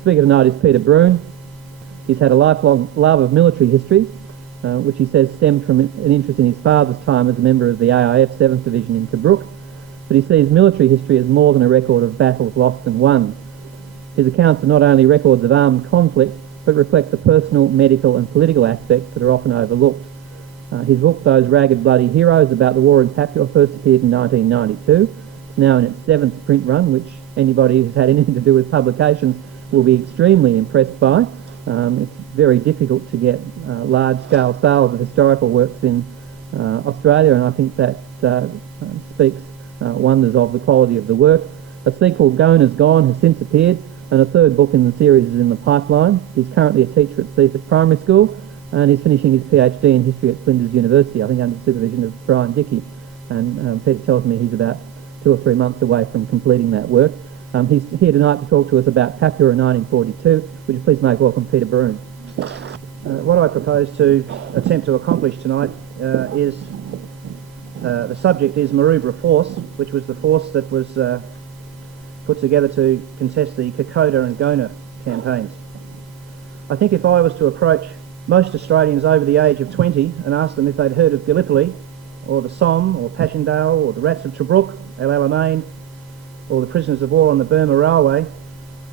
Speaker of note is Peter Brune. He's had a lifelong love of military history, which he says stemmed from an interest in his father's time as a member of the AIF 7th Division in Tobruk, but he sees military history as more than a record of battles lost and won. His accounts are not only records of armed conflict, but reflect the personal, medical and political aspects that are often overlooked. His book, Those Ragged Bloody Heroes, about the war in Papua, first appeared in 1992. It's now in its 7th print run, which anybody who's had anything to do with publication will be extremely impressed by. It's very difficult to get large-scale sales of historical works in Australia, and I think that speaks wonders of the quality of the work. A sequel, Gona's Gone, has since appeared, and a third book in the series is in the pipeline. He's currently a teacher at Sept Primary School, and he's finishing his PhD in history at Flinders University, I think under the supervision of Brian Dickey. And Peter tells me he's about 2 or 3 months away from completing that work. He's here tonight to talk to us about Papua in 1942. Would you please make welcome Peter Brune. What I propose to attempt to accomplish tonight is, the subject is Maroubra Force, which was the force that was put together to contest the Kokoda and Gona campaigns. I think if I was to approach most Australians over the age of 20 and ask them if they'd heard of Gallipoli, or the Somme, or Passchendaele, or the Rats of Tobruk, El Alamein, or the prisoners of war on the Burma Railway,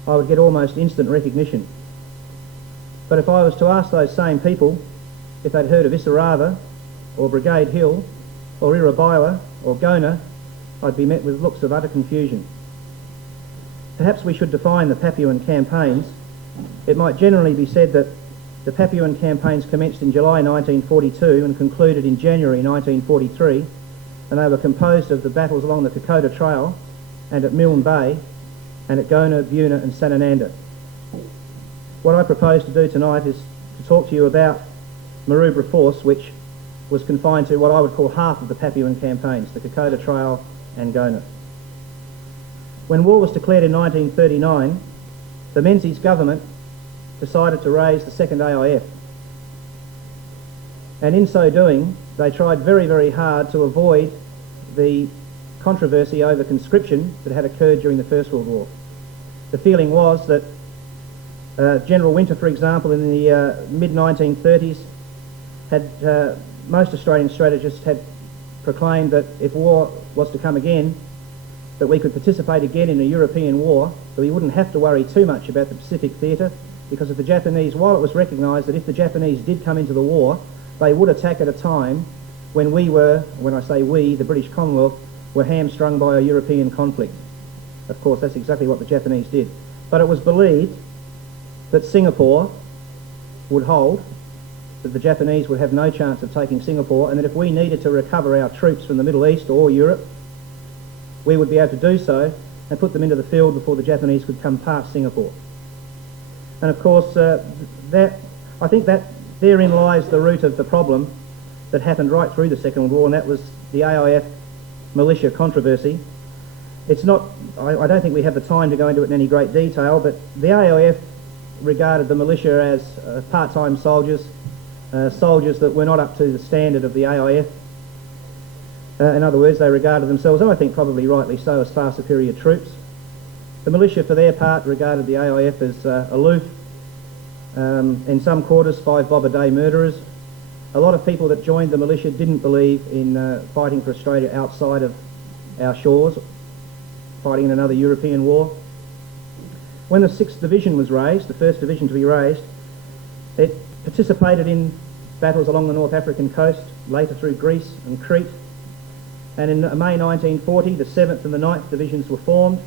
I would get almost instant recognition. But if I was to ask those same people if they'd heard of Isarava, or Brigade Hill, or Irabila, or Gona, I'd be met with looks of utter confusion. Perhaps we should define the Papuan campaigns. It might generally be said that the Papuan campaigns commenced in July 1942 and concluded in January 1943, and they were composed of the battles along the Kokoda Trail and at Milne Bay and at Gona, Buna and Samananda. What I propose to do tonight is to talk to you about Maroubra Force, which was confined to what I would call half of the Papuan campaigns, the Kokoda Trail and Gona. When war was declared in 1939, the Menzies government decided to raise the second AIF. And in so doing, they tried very, very hard to avoid the controversy over conscription that had occurred during the First World War. The feeling was that General Winter, for example, in the mid-1930s, had most Australian strategists had proclaimed that if war was to come again, that we could participate again in a European war, that we wouldn't have to worry too much about the Pacific theatre, because if the Japanese, while it was recognised that if the Japanese did come into the war, they would attack at a time when we were, when I say we, the British Commonwealth, were hamstrung by a European conflict. Of course, that's exactly what the Japanese did. But it was believed that Singapore would hold, that the Japanese would have no chance of taking Singapore, and that if we needed to recover our troops from the Middle East or Europe, we would be able to do so and put them into the field before the Japanese could come past Singapore. And of course, I think that therein lies the root of the problem that happened right through the Second World War, and that was the AIF militia controversy. It's not, I don't think we have the time to go into it in any great detail, but the AIF regarded the militia as part-time soldiers, soldiers that were not up to the standard of the AIF. In other words, they regarded themselves, and I think probably rightly so, as far superior troops. The militia, for their part, regarded the AIF as aloof, in some quarters 5 bob a day murderers. A lot of people that joined the militia didn't believe in fighting for Australia outside of our shores, fighting in another European war. When the 6th Division was raised, the first division to be raised, it participated in battles along the North African coast, later through Greece and Crete. And in May 1940, the 7th and the 9th Divisions were formed.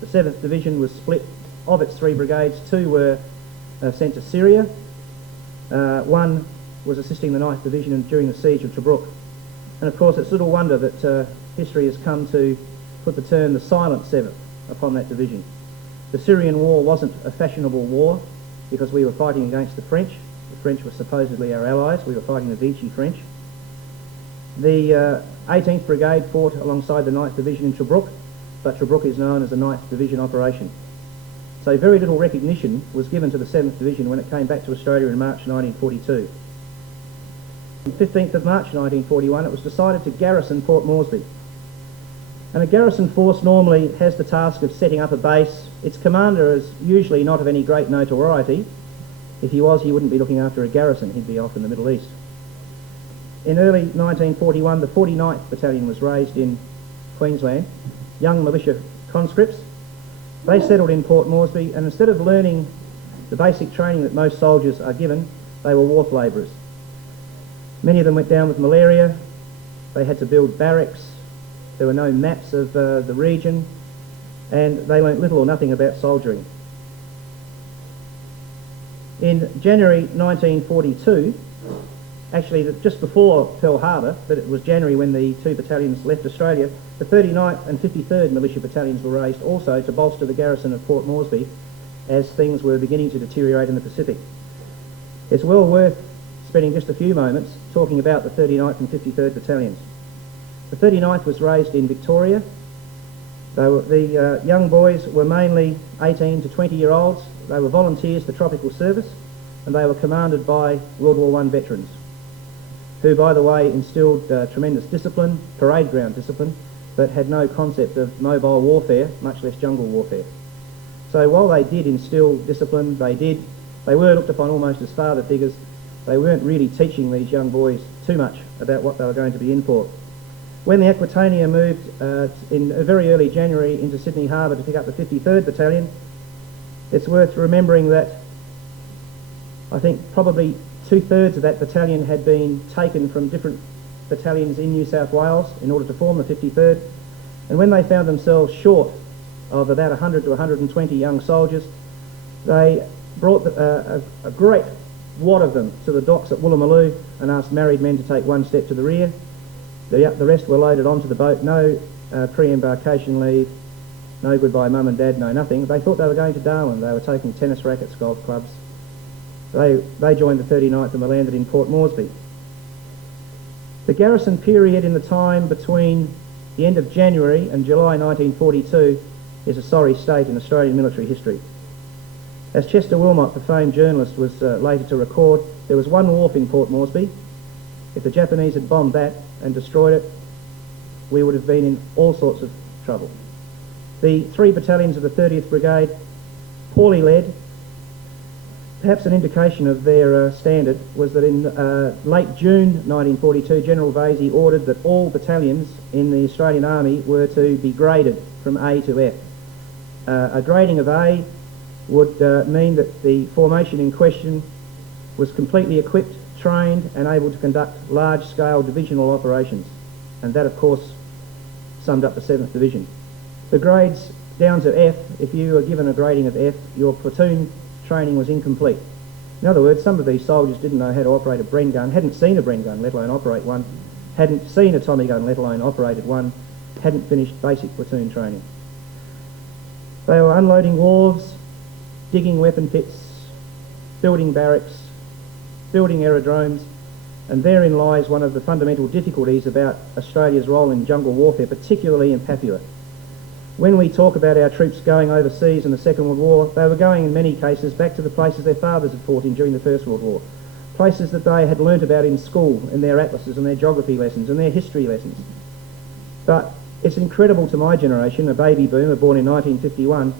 The 7th Division was split. Of its 3 brigades, 2 were sent to Syria. One was assisting the 9th Division during the siege of Tobruk. And of course, it's little wonder that history has come to put the term the Silent 7th upon that division. The Syrian war wasn't a fashionable war because we were fighting against the French. The French were supposedly our allies. We were fighting the Vichy French. The 18th Brigade fought alongside the 9th Division in Tobruk, but Tobruk is known as a 9th Division operation. So very little recognition was given to the 7th Division when it came back to Australia in March 1942. On the 15th of March 1941, it was decided to garrison Port Moresby. And a garrison force normally has the task of setting up a base. Its commander is usually not of any great notoriety. If he was, he wouldn't be looking after a garrison, he'd be off in the Middle East. In early 1941, the 49th Battalion was raised in Queensland, young militia conscripts. They settled in Port Moresby, and instead of learning the basic training that most soldiers are given, they were wharf labourers. Many of them went down with malaria. They had to build barracks. There were no maps of the region, and they learnt little or nothing about soldiering. In January 1942, actually just before Pearl Harbor, but it was January when the two battalions left Australia, the 39th and 53rd Militia Battalions were raised also to bolster the garrison of Port Moresby as things were beginning to deteriorate in the Pacific. It's well worth spending just a few moments talking about the 39th and 53rd Battalions. The 39th was raised in Victoria. The young boys were mainly 18 to 20-year-olds. They were volunteers for tropical service, and they were commanded by World War I veterans, who, by the way, instilled tremendous discipline, parade ground discipline, but had no concept of mobile warfare, much less jungle warfare. So while they did instill discipline, they were looked upon almost as father figures. They weren't really teaching these young boys too much about what they were going to be in for. When the Aquitania moved in very early January into Sydney Harbour to pick up the 53rd Battalion, it's worth remembering that I think probably 2/3 of that battalion had been taken from different battalions in New South Wales in order to form the 53rd, and when they found themselves short of about 100 to 120 young soldiers, they brought a great wad of them to the docks at Woolloomooloo and asked married men to take one step to the rear. The rest were loaded onto the boat, no pre-embarkation leave, no goodbye mum and dad, no nothing. They thought they were going to Darwin. They were taking tennis rackets, golf clubs. They joined the 39th and were landed in Port Moresby. The garrison period in the time between the end of January and July 1942 is a sorry state in Australian military history. As Chester Wilmot, the famed journalist, was later to record, there was one wharf in Port Moresby. If the Japanese had bombed that and destroyed it, we would have been in all sorts of trouble. The three battalions of the 30th Brigade, poorly led. Perhaps an indication of their standard was that in late June 1942, General Vasey ordered that all battalions in the Australian Army were to be graded from A to F. A grading of A would mean that the formation in question was completely equipped, trained and able to conduct large-scale divisional operations, and that of course summed up the 7th Division. The grades down to F, if you were given a grading of F, your platoon training was incomplete. In other words, some of these soldiers didn't know how to operate a Bren gun, hadn't seen a Bren gun, let alone operate one, hadn't seen a Tommy gun, let alone operated one, hadn't finished basic platoon training. They were unloading wharves, digging weapon pits, building barracks, building aerodromes, and therein lies one of the fundamental difficulties about Australia's role in jungle warfare, particularly in Papua. When we talk about our troops going overseas in the Second World War, they were going in many cases back to the places their fathers had fought in during the First World War, places that they had learnt about in school, in their atlases and their geography lessons and their history lessons. But it's incredible to my generation, a baby boomer born in 1951,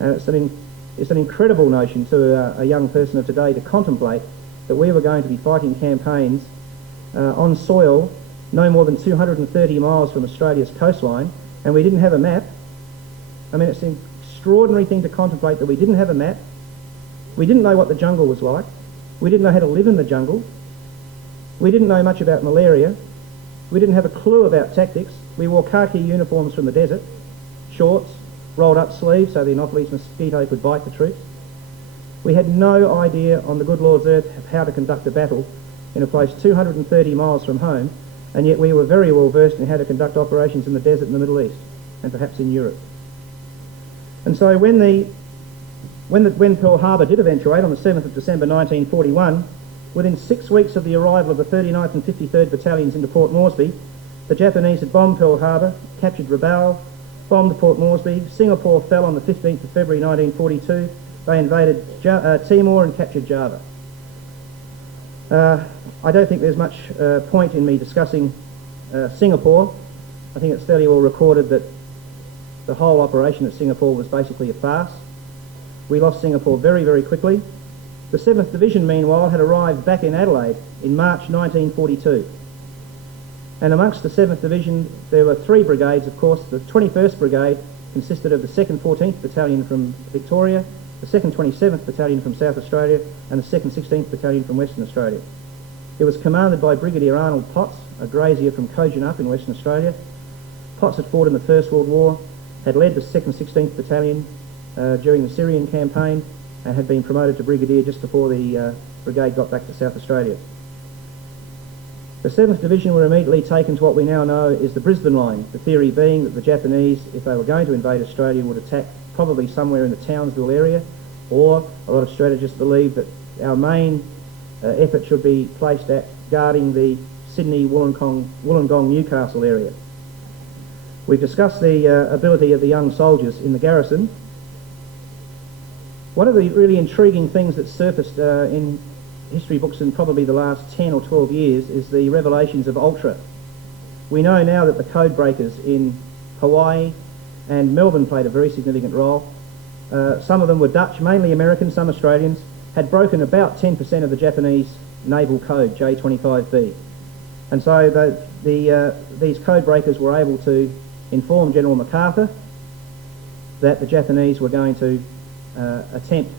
and it's an incredible notion to a young person of today to contemplate that we were going to be fighting campaigns on soil no more than 230 miles from Australia's coastline, and we didn't have a map. I mean, it's an extraordinary thing to contemplate that we didn't have a map. We didn't know what the jungle was like. We didn't know how to live in the jungle. We didn't know much about malaria. We didn't have a clue about tactics. We wore khaki uniforms from the desert, shorts, rolled up sleeves so the Anopheles mosquito could bite the troops. We had no idea on the good Lord's earth how to conduct a battle in a place 230 miles from home, and yet we were very well versed in how to conduct operations in the desert in the Middle East and perhaps in Europe. And so when Pearl Harbor did eventuate on the 7th of December 1941, within 6 weeks of the arrival of the 39th and 53rd Battalions into Port Moresby, the Japanese had bombed Pearl Harbor, captured Rabaul, bombed Port Moresby. Singapore fell on the 15th of February 1942. They invaded Timor and captured Java. I don't think there's much point in me discussing Singapore. I think it's fairly well recorded that the whole operation at Singapore was basically a farce. We lost Singapore very, very quickly. The 7th Division, meanwhile, had arrived back in Adelaide in March 1942. And amongst the 7th Division, there were 3 brigades, of course. The 21st Brigade consisted of the 2nd 14th Battalion from Victoria, the 2nd 27th Battalion from South Australia, and the 2nd 16th Battalion from Western Australia. It was commanded by Brigadier Arnold Potts, a grazier from Kokoda in Western Australia. Potts had fought in the First World War, had led the 2nd 16th Battalion during the Syrian campaign, and had been promoted to brigadier just before the brigade got back to South Australia. The 7th Division were immediately taken to what we now know is the Brisbane Line, the theory being that the Japanese, if they were going to invade Australia, would attack probably somewhere in the Townsville area, or a lot of strategists believe that our main effort should be placed at guarding the Sydney, Wollongong, Newcastle area. We've discussed the ability of the young soldiers in the garrison. One of the really intriguing things that surfaced in history books in probably the last 10 or 12 years is the revelations of Ultra. We know now that the code breakers in Hawaii and Melbourne played a very significant role. Some of them were Dutch, mainly Americans, some Australians, had broken about 10% of the Japanese naval code, J25B. And so these code breakers were able to inform General MacArthur that the Japanese were going to attempt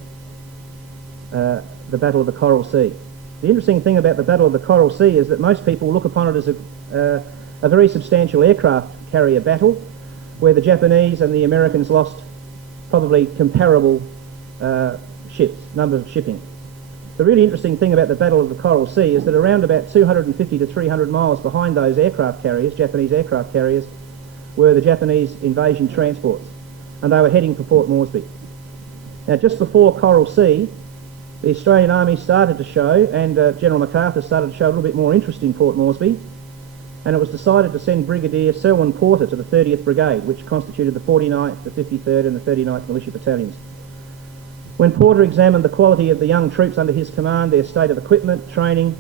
the Battle of the Coral Sea. The interesting thing about the Battle of the Coral Sea is that most people look upon it as a very substantial aircraft carrier battle, where the Japanese and the Americans lost probably comparable ships, numbers of shipping. The really interesting thing about the Battle of the Coral Sea is that around about 250 to 300 miles behind those aircraft carriers, Japanese aircraft carriers, were the Japanese invasion transports, and they were heading for Port Moresby. Now, just before Coral Sea, the Australian Army started to show, and General MacArthur started to show a little bit more interest in Port Moresby, and it was decided to send Brigadier Selwyn Porter to the 30th Brigade, which constituted the 49th, the 53rd and the 39th Militia Battalions. When Porter examined the quality of the young troops under his command, their state of equipment, training,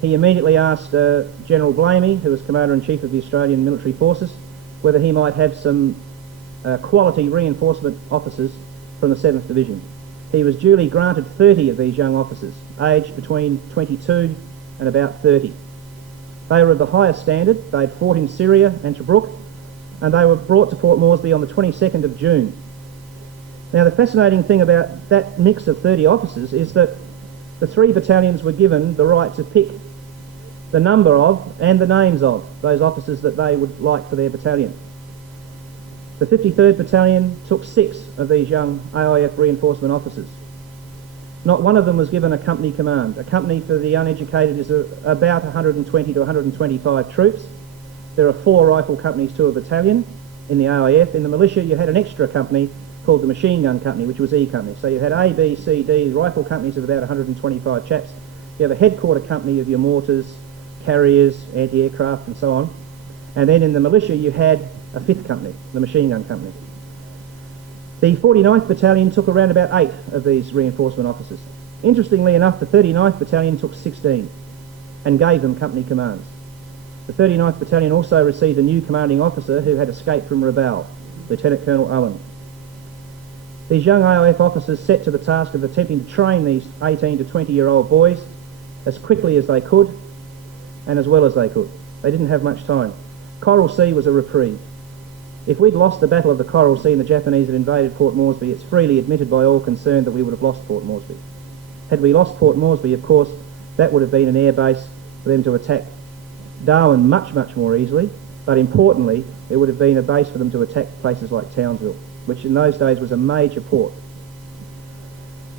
he immediately asked General Blamey, who was Commander-in-Chief of the Australian Military Forces, whether he might have some quality reinforcement officers from the 7th Division. He was duly granted 30 of these young officers, aged between 22 and about 30. They were of the highest standard. They'd fought in Syria and Tobruk, and they were brought to Port Moresby on the 22nd of June. Now, the fascinating thing about that mix of 30 officers is that the 3 battalions were given the right to pick the number of and the names of those officers that they would like for their battalion. The 53rd Battalion took 6 of these young AIF reinforcement officers. Not one of them was given a company command. A company for the uneducated is about 120 to 125 troops. There are 4 rifle companies to a battalion in the AIF. In the militia, you had an extra company called the Machine Gun Company, which was E Company. So you had A, B, C, D, rifle companies of about 125 chaps. You have a headquarter company of your mortars, carriers, anti-aircraft and so on. And then in the militia you had a 5th company, the Machine Gun Company. The 49th Battalion took around about 8 of these reinforcement officers. Interestingly enough, the 39th Battalion took 16 and gave them company commands. The 39th Battalion also received a new commanding officer who had escaped from Rabaul, Lieutenant Colonel Owen. These young AIF officers set to the task of attempting to train these 18 to 20-year-old boys as quickly as they could and as well as they could. They didn't have much time. Coral Sea was a reprieve. If we'd lost the Battle of the Coral Sea and the Japanese had invaded Port Moresby, it's freely admitted by all concerned that we would have lost Port Moresby. Had we lost Port Moresby, of course, that would have been an air base for them to attack Darwin much, much more easily, but importantly, it would have been a base for them to attack places like Townsville, which in those days was a major port.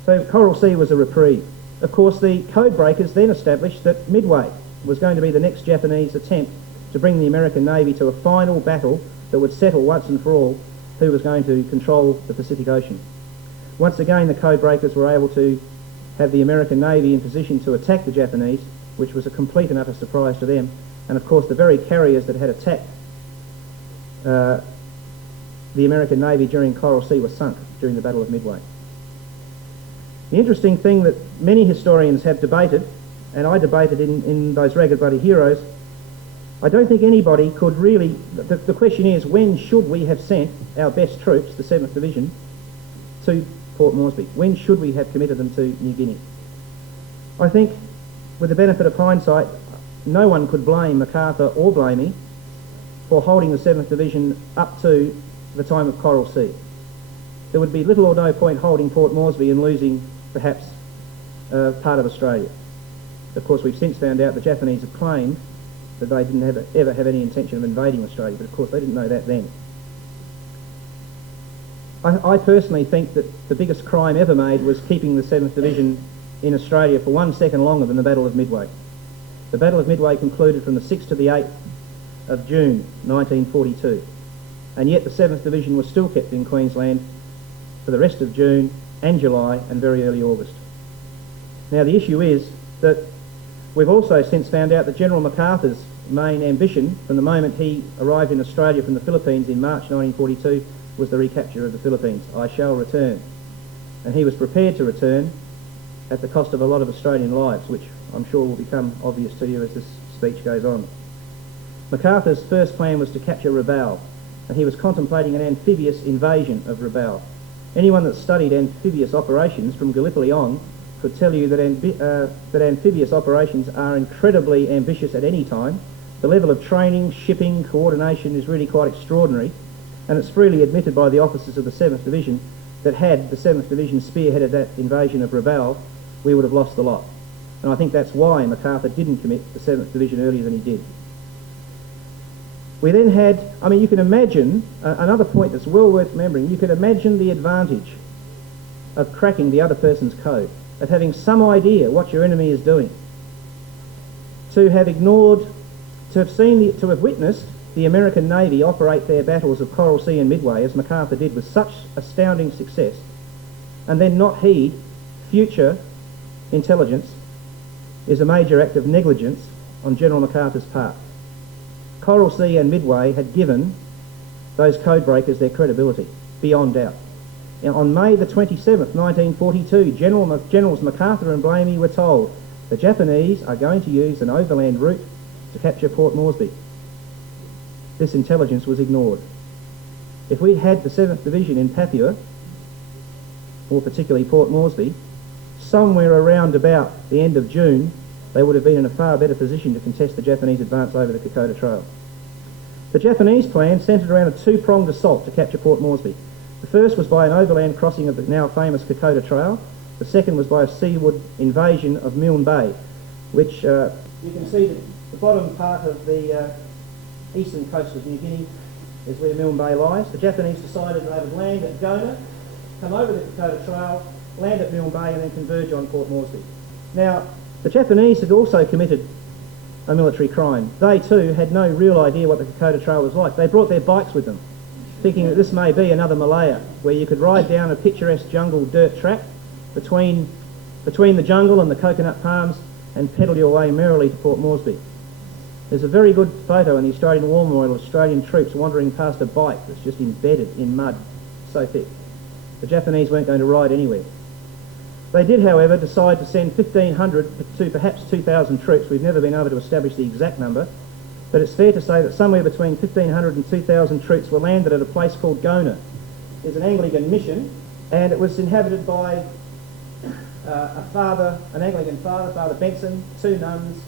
So Coral Sea was a reprieve. Of course, the code breakers then established that Midway was going to be the next Japanese attempt to bring the American Navy to a final battle that would settle once and for all who was going to control the Pacific Ocean. Once again, the code breakers were able to have the American Navy in position to attack the Japanese, which was a complete and utter surprise to them. And of course, the very carriers that had attacked the American Navy during Coral Sea were sunk during the Battle of Midway. The interesting thing that many historians have debated, and I debated in those Ragged Bloody Heroes, I don't think anybody could really... The question is, when should we have sent our best troops, the 7th Division, to Port Moresby? When should we have committed them to New Guinea? I think, with the benefit of hindsight, no one could blame MacArthur or blame me for holding the 7th Division up to the time of Coral Sea. There would be little or no point holding Port Moresby and losing, perhaps, part of Australia. Of course, we've since found out the Japanese have claimed that they didn't ever have any intention of invading Australia, but of course they didn't know that then. I personally think that the biggest crime ever made was keeping the 7th Division in Australia for 1 second longer than the Battle of Midway. The Battle of Midway concluded from the 6th to the 8th of June 1942, and yet the 7th Division was still kept in Queensland for the rest of June and July and very early August. Now the issue is that we've also since found out that General MacArthur's main ambition from the moment he arrived in Australia from the Philippines in March 1942 was the recapture of the Philippines. I shall return. And he was prepared to return at the cost of a lot of Australian lives, which I'm sure will become obvious to you as this speech goes on. MacArthur's first plan was to capture Rabaul, and he was contemplating an amphibious invasion of Rabaul. Anyone that studied amphibious operations from Gallipoli on could tell you that amphibious operations are incredibly ambitious at any time. The level of training, shipping, coordination is really quite extraordinary, and it's freely admitted by the officers of the 7th Division that had the 7th Division spearheaded that invasion of Rabaul, we would have lost the lot. And I think that's why MacArthur didn't commit the 7th Division earlier than he did. We then had, I mean, you can imagine, another point that's well worth remembering, you can imagine the advantage of cracking the other person's code, of having some idea what your enemy is doing. To have ignored, to have witnessed the American Navy operate their battles of Coral Sea and Midway, as MacArthur did with such astounding success, and then not heed future intelligence, is a major act of negligence on General MacArthur's part. Coral Sea and Midway had given those code breakers their credibility, beyond doubt. Now, on May the 27th, 1942, Generals MacArthur and Blamey were told the Japanese are going to use an overland route to capture Port Moresby. This intelligence was ignored. If we'd had the 7th Division in Papua, or particularly Port Moresby, somewhere around about the end of June, they would have been in a far better position to contest the Japanese advance over the Kokoda Trail. The Japanese plan centred around a two-pronged assault to capture Port Moresby. The first was by an overland crossing of the now famous Kokoda Trail. The second was by a seaward invasion of Milne Bay, which you can see that the bottom part of the eastern coast of New Guinea is where Milne Bay lies. The Japanese decided that they would land at Gona, come over the Kokoda Trail, land at Milne Bay and then converge on Port Moresby. Now, the Japanese had also committed a military crime. They too had no real idea what the Kokoda Trail was like. They brought their bikes with them, thinking that this may be another Malaya, where you could ride down a picturesque jungle dirt track between the jungle and the coconut palms and pedal your way merrily to Port Moresby. There's a very good photo in the Australian War Memorial of Australian troops wandering past a bike that's just embedded in mud, so thick. The Japanese weren't going to ride anywhere. They did, however, decide to send 1,500 to perhaps 2,000 troops. We've never been able to establish the exact number, but it's fair to say that somewhere between 1,500 and 2,000 troops were landed at a place called Gona. It's an Anglican mission, and it was inhabited by an Anglican father, Father Benson, 2 nuns,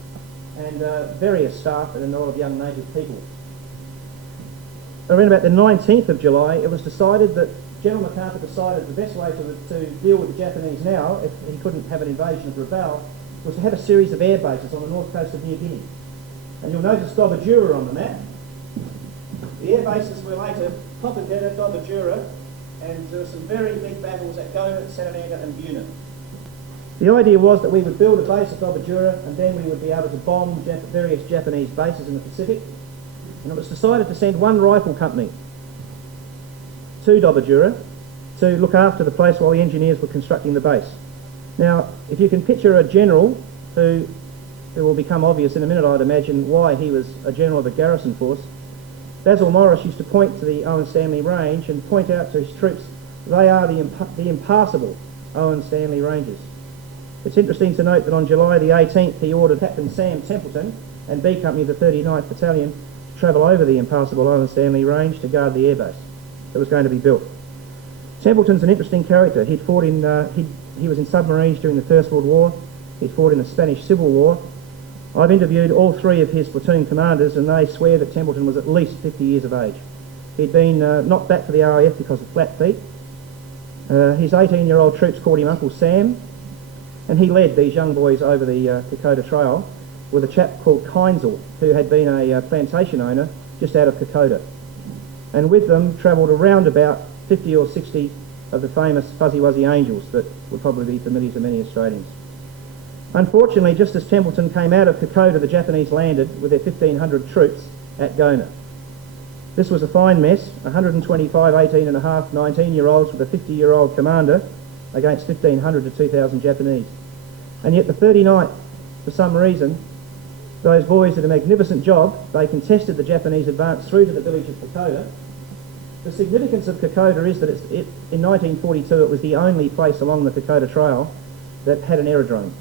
and various staff and a lot of young native people. Around about the 19th of July, it was decided that General MacArthur decided the best way to deal with the Japanese now, if he couldn't have an invasion of Rabaul, was to have a series of air bases on the north coast of New Guinea. And you'll notice Dobajura on the map. The air bases were later Kokoda, Dobajura, and there were some very big battles at Gona, Samananda and Buna. The idea was that we would build a base at Dobajura and then we would be able to bomb various Japanese bases in the Pacific. And it was decided to send one rifle company to Dobajura to look after the place while the engineers were constructing the base. Now, if you can picture a general who will become obvious in a minute, I'd imagine, why he was a general of a garrison force, Basil Morris used to point to the Owen Stanley Range and point out to his troops, they are the impassable Owen Stanley Ranges. It's interesting to note that on July the 18th he ordered Captain Sam Templeton and B Company of the 39th Battalion to travel over the impassable Owen Stanley Range to guard the airbase that was going to be built. Templeton's an interesting character. He'd fought in, he was in submarines during the First World War. He'd fought in the Spanish Civil War. I've interviewed all three of his platoon commanders, and they swear that Templeton was at least 50 years of age. He'd been knocked back for the AIF because of flat feet. His 18-year-old troops called him Uncle Sam, and he led these young boys over the Kokoda Trail with a chap called Kinzel, who had been a plantation owner just out of Kokoda. And with them travelled around about 50 or 60 of the famous Fuzzy Wuzzy Angels that would probably be familiar to many Australians. Unfortunately, just as Templeton came out of Kokoda, the Japanese landed with their 1,500 troops at Gona. This was a fine mess, 125 18-and-a-half, 19-year-olds with a 50-year-old commander against 1,500 to 2,000 Japanese. And yet the 39th, for some reason, those boys did a magnificent job. They contested the Japanese advance through to the village of Kokoda. The significance of Kokoda is that in 1942 it was the only place along the Kokoda Trail that had an aerodrome.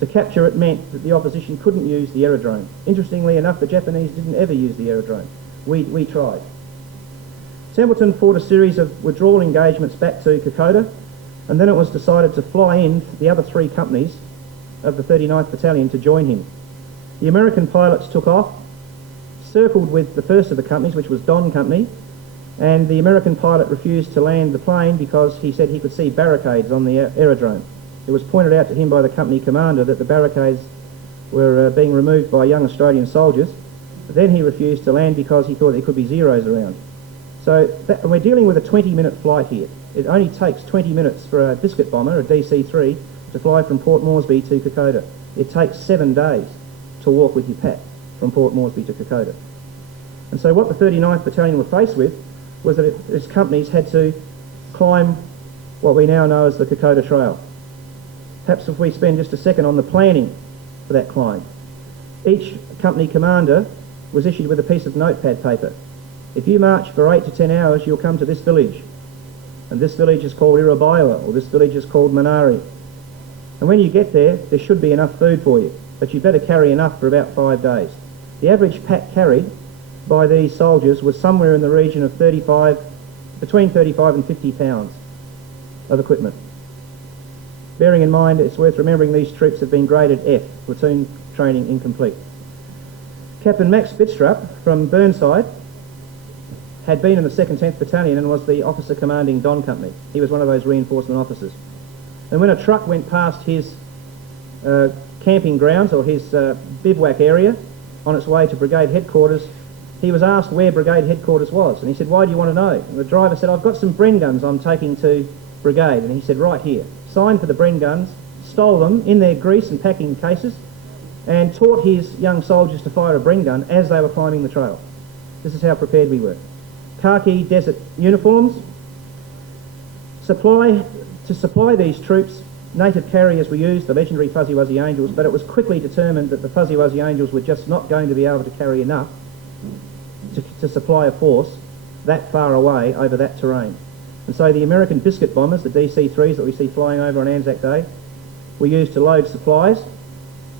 To capture it meant that the opposition couldn't use the aerodrome. Interestingly enough, the Japanese didn't ever use the aerodrome. We tried. Templeton fought a series of withdrawal engagements back to Kokoda, and then it was decided to fly in the other three companies of the 39th Battalion to join him. The American pilots took off, circled with the first of the companies, which was Don Company, and the American pilot refused to land the plane because he said he could see barricades on the aerodrome. It was pointed out to him by the company commander that the barricades were being removed by young Australian soldiers. But then he refused to land because he thought there could be zeros around. So we're dealing with a 20-minute flight here. It only takes 20 minutes for a biscuit bomber, a DC-3, to fly from Port Moresby to Kokoda. It takes 7 days to walk with your pack from Port Moresby to Kokoda. And so what the 39th Battalion were faced with was that its companies had to climb what we now know as the Kokoda Trail. Perhaps if we spend just a second on the planning for that climb. Each company commander was issued with a piece of notepad paper. If you march for 8 to 10 hours, you'll come to this village. And this village is called Irabaiwa, or this village is called Manari. And when you get there, there should be enough food for you, but you better carry enough for about 5 days. The average pack carried by these soldiers was somewhere in the region of between 35 and 50 pounds of equipment. Bearing in mind, it's worth remembering these troops have been graded F, platoon training incomplete. Captain Max Bitstrup from Burnside had been in the 2nd 10th Battalion and was the officer commanding Don Company. He was one of those reinforcement officers. And when a truck went past his camping grounds or his bivouac area on its way to brigade headquarters, he was asked where brigade headquarters was. And he said, "Why do you want to know?" And the driver said, "I've got some Bren guns I'm taking to brigade." And he said, "Right here." Signed for the Bren guns, stole them in their grease and packing cases, and taught his young soldiers to fire a Bren gun as they were climbing the trail. This is how prepared we were. Khaki desert uniforms. To supply these troops, native carriers were used, the legendary Fuzzy Wuzzy Angels, but it was quickly determined that the Fuzzy Wuzzy Angels were just not going to be able to carry enough to supply a force that far away over that terrain. And so the American biscuit bombers, the DC-3s that we see flying over on Anzac Day, were used to load supplies.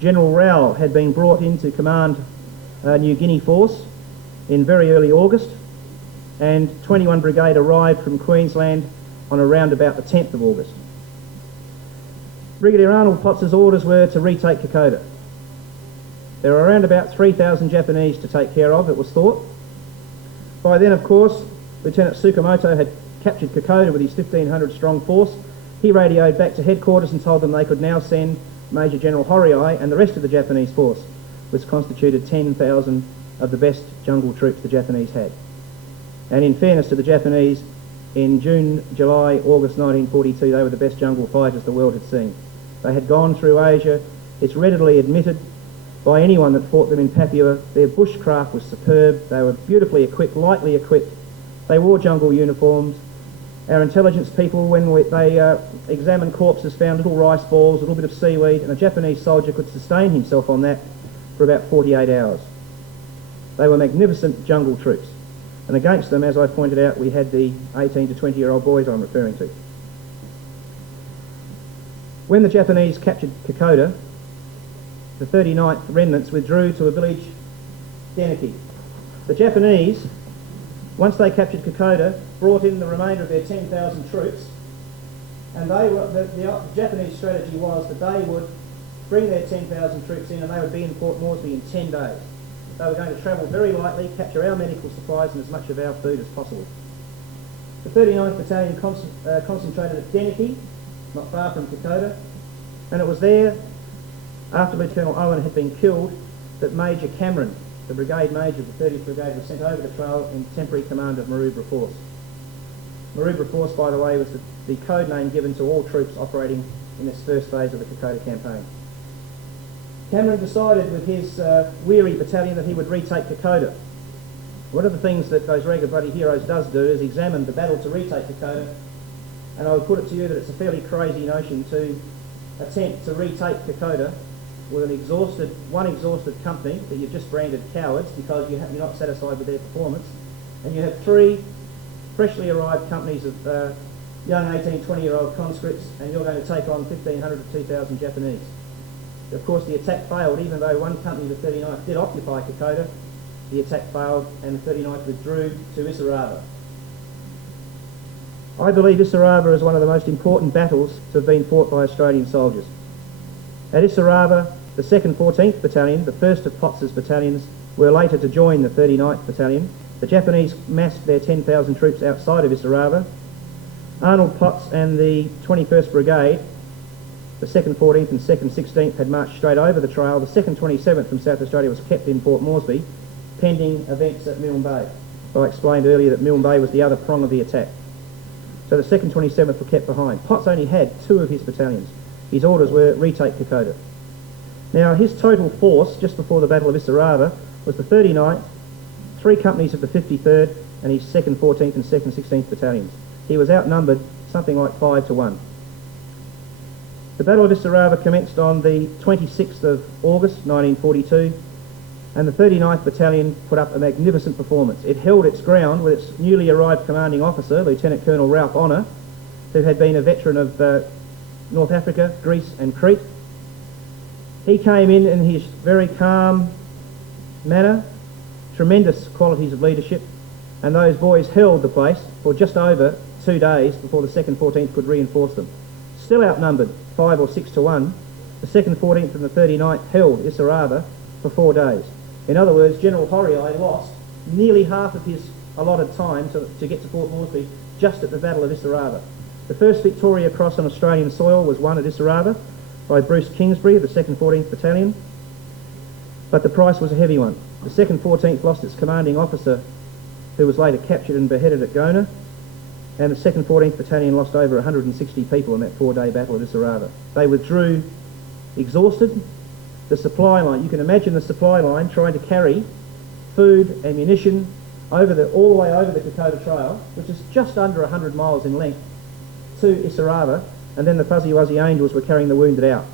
General Rowell had been brought in to command a New Guinea force in very early August, and 21 Brigade arrived from Queensland on around about the 10th of August. Brigadier Arnold Potts's orders were to retake Kokoda. There were around about 3,000 Japanese to take care of, it was thought. By then, of course, Lieutenant Tsukamoto had captured Kokoda with his 1,500 strong force. He radioed back to headquarters and told them they could now send Major General Horiai and the rest of the Japanese force, which constituted 10,000 of the best jungle troops the Japanese had. And in fairness to the Japanese, in June, July, August 1942, they were the best jungle fighters the world had seen. They had gone through Asia. It's readily admitted by anyone that fought them in Papua. Their bushcraft was superb. They were beautifully equipped, lightly equipped. They wore jungle uniforms. Our intelligence people, when they examined corpses, found little rice balls, a little bit of seaweed, and a Japanese soldier could sustain himself on that for about 48 hours. They were magnificent jungle troops. And against them, as I pointed out, we had the 18 to 20-year-old boys I'm referring to. When the Japanese captured Kokoda, the 39th remnants withdrew to a village, Deneki. The Japanese, once they captured Kokoda, brought in the remainder of their 10,000 troops, and the Japanese strategy was that they would bring their 10,000 troops in and they would be in Port Moresby in 10 days. They were going to travel very lightly, capture our medical supplies and as much of our food as possible. The 39th Battalion concentrated at Deneki, not far from Kokoda, and it was there, after Lieutenant Owen had been killed, that Major Cameron, the brigade major of the 30th Brigade, was sent over the trail in temporary command of Maroubra Force. Maroubra Force, by the way, was the code name given to all troops operating in this first phase of the Kokoda campaign. Cameron decided with his weary battalion that he would retake Kokoda. One of the things that those Ragged Bloody Heroes does do is examine the battle to retake Kokoda, and I would put it to you that it's a fairly crazy notion to attempt to retake Kokoda with one exhausted company that you've just branded cowards because you're not satisfied with their performance, and you have 3 freshly arrived companies of young 18, 20-year-old conscripts, and you're going to take on 1,500 to 2,000 Japanese. Of course, the attack failed, even though one company, the 39th, did occupy Kokoda. The attack failed, and the 39th withdrew to Isarava. I believe Isarava is one of the most important battles to have been fought by Australian soldiers. At Isarava, the 2nd 14th Battalion, the first of Potts's battalions, were later to join the 39th Battalion. The Japanese massed their 10,000 troops outside of Isarava. Arnold Potts and the 21st Brigade, the 2nd 14th and 2nd 16th, had marched straight over the trail. The 2nd 27th from South Australia was kept in Port Moresby, pending events at Milne Bay. I explained earlier that Milne Bay was the other prong of the attack. So the 2nd 27th were kept behind. Potts only had 2 of his battalions. His orders were retake Kokoda. Now his total force just before the Battle of Isarava was the 39th, 3 companies of the 53rd and his 2nd 14th and 2nd 16th battalions. He was outnumbered something like 5 to 1. The Battle of Isarava commenced on the 26th of August 1942, and the 39th Battalion put up a magnificent performance. It held its ground with its newly arrived commanding officer, Lieutenant Colonel Ralph Honour, who had been a veteran of North Africa, Greece and Crete. He came in his very calm manner, tremendous qualities of leadership, and those boys held the place for just over 2 days before the 2nd 14th could reinforce them. Still outnumbered 5 or 6 to 1, the 2nd 14th and the 39th held Isarava for 4 days. In other words, General Horriai lost nearly half of his allotted time to get to Port Moresby just at the Battle of Isarava. The first Victoria Cross on Australian soil was won at Isarava by Bruce Kingsbury of the 2nd 14th Battalion, but the price was a heavy one. The 2nd 14th lost its commanding officer, who was later captured and beheaded at Gona, and the 2nd 14th Battalion lost over 160 people in that 4-day battle at Isarava. They withdrew exhausted. The supply line, you can imagine the supply line trying to carry food, ammunition, all the way over the Kokoda Trail, which is just under 100 miles in length, to Isarava, and then the Fuzzy Wuzzy Angels were carrying the wounded out.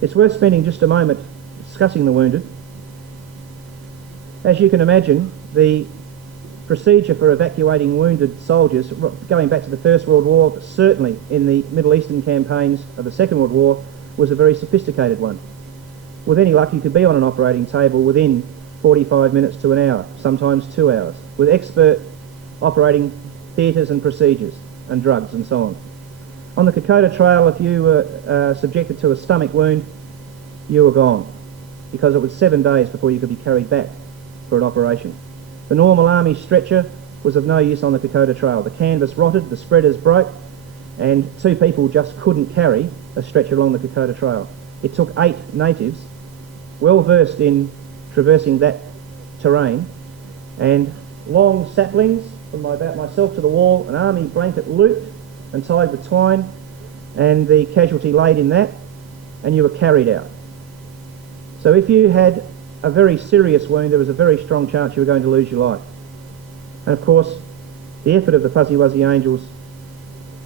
It's worth spending just a moment discussing the wounded. As you can imagine, the procedure for evacuating wounded soldiers, going back to the First World War, but certainly in the Middle Eastern campaigns of the Second World War, was a very sophisticated one. With any luck, you could be on an operating table within 45 minutes to an hour, sometimes 2 hours, with expert operating theatres and procedures and drugs and so on. On the Kokoda Trail, if you were subjected to a stomach wound, you were gone, because it was 7 days before you could be carried back for an operation. The normal army stretcher was of no use on the Kokoda Trail. The canvas rotted, the spreaders broke, and 2 people just couldn't carry a stretcher along the Kokoda Trail. It took 8 natives, well versed in traversing that terrain, and long saplings from about myself to the wall, an army blanket looped and tied with twine, and the casualty laid in that, and you were carried out. So if you had a very serious wound, there was a very strong chance you were going to lose your life. And of course, the effort of the Fuzzy Wuzzy Angels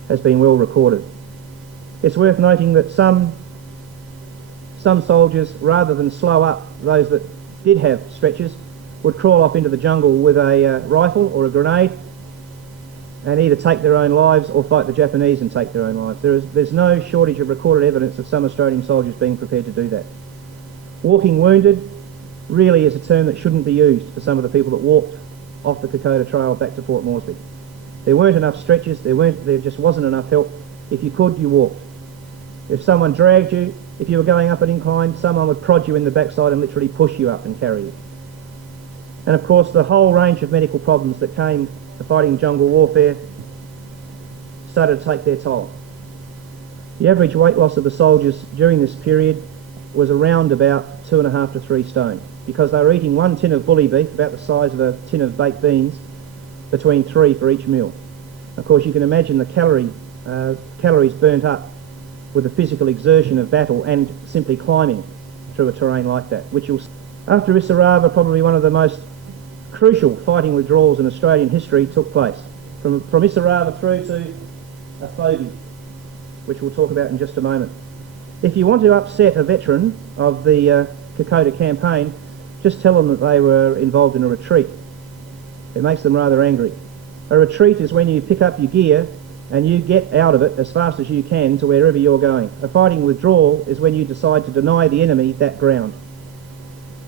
has been well recorded. It's worth noting that some soldiers, rather than slow up those that did have stretchers, would crawl off into the jungle with a rifle or a grenade and either take their own lives or fight the Japanese and take their own lives. There's no shortage of recorded evidence of some Australian soldiers being prepared to do that. Walking wounded really is a term that shouldn't be used for some of the people that walked off the Kokoda Trail back to Port Moresby. There weren't enough stretches, there just wasn't enough help. If you could, you walked. If someone dragged you, if you were going up an incline, someone would prod you in the backside and literally push you up and carry you. And of course the whole range of medical problems that came to fighting jungle warfare started to take their toll. The average weight loss of the soldiers during this period was around about 2.5 to 3 stone, because they were eating 1 tin of bully beef, about the size of a tin of baked beans, between 3 for each meal. Of course you can imagine the calories burnt up with the physical exertion of battle and simply climbing through a terrain like that, which you'll... After Issarava, probably one of the most crucial fighting withdrawals in Australian history took place. From Issarava through to Afobe, which we'll talk about in just a moment. If you want to upset a veteran of the Kokoda campaign, just tell them that they were involved in a retreat. It makes them rather angry. A retreat is when you pick up your gear and you get out of it as fast as you can to wherever you're going. A fighting withdrawal is when you decide to deny the enemy that ground.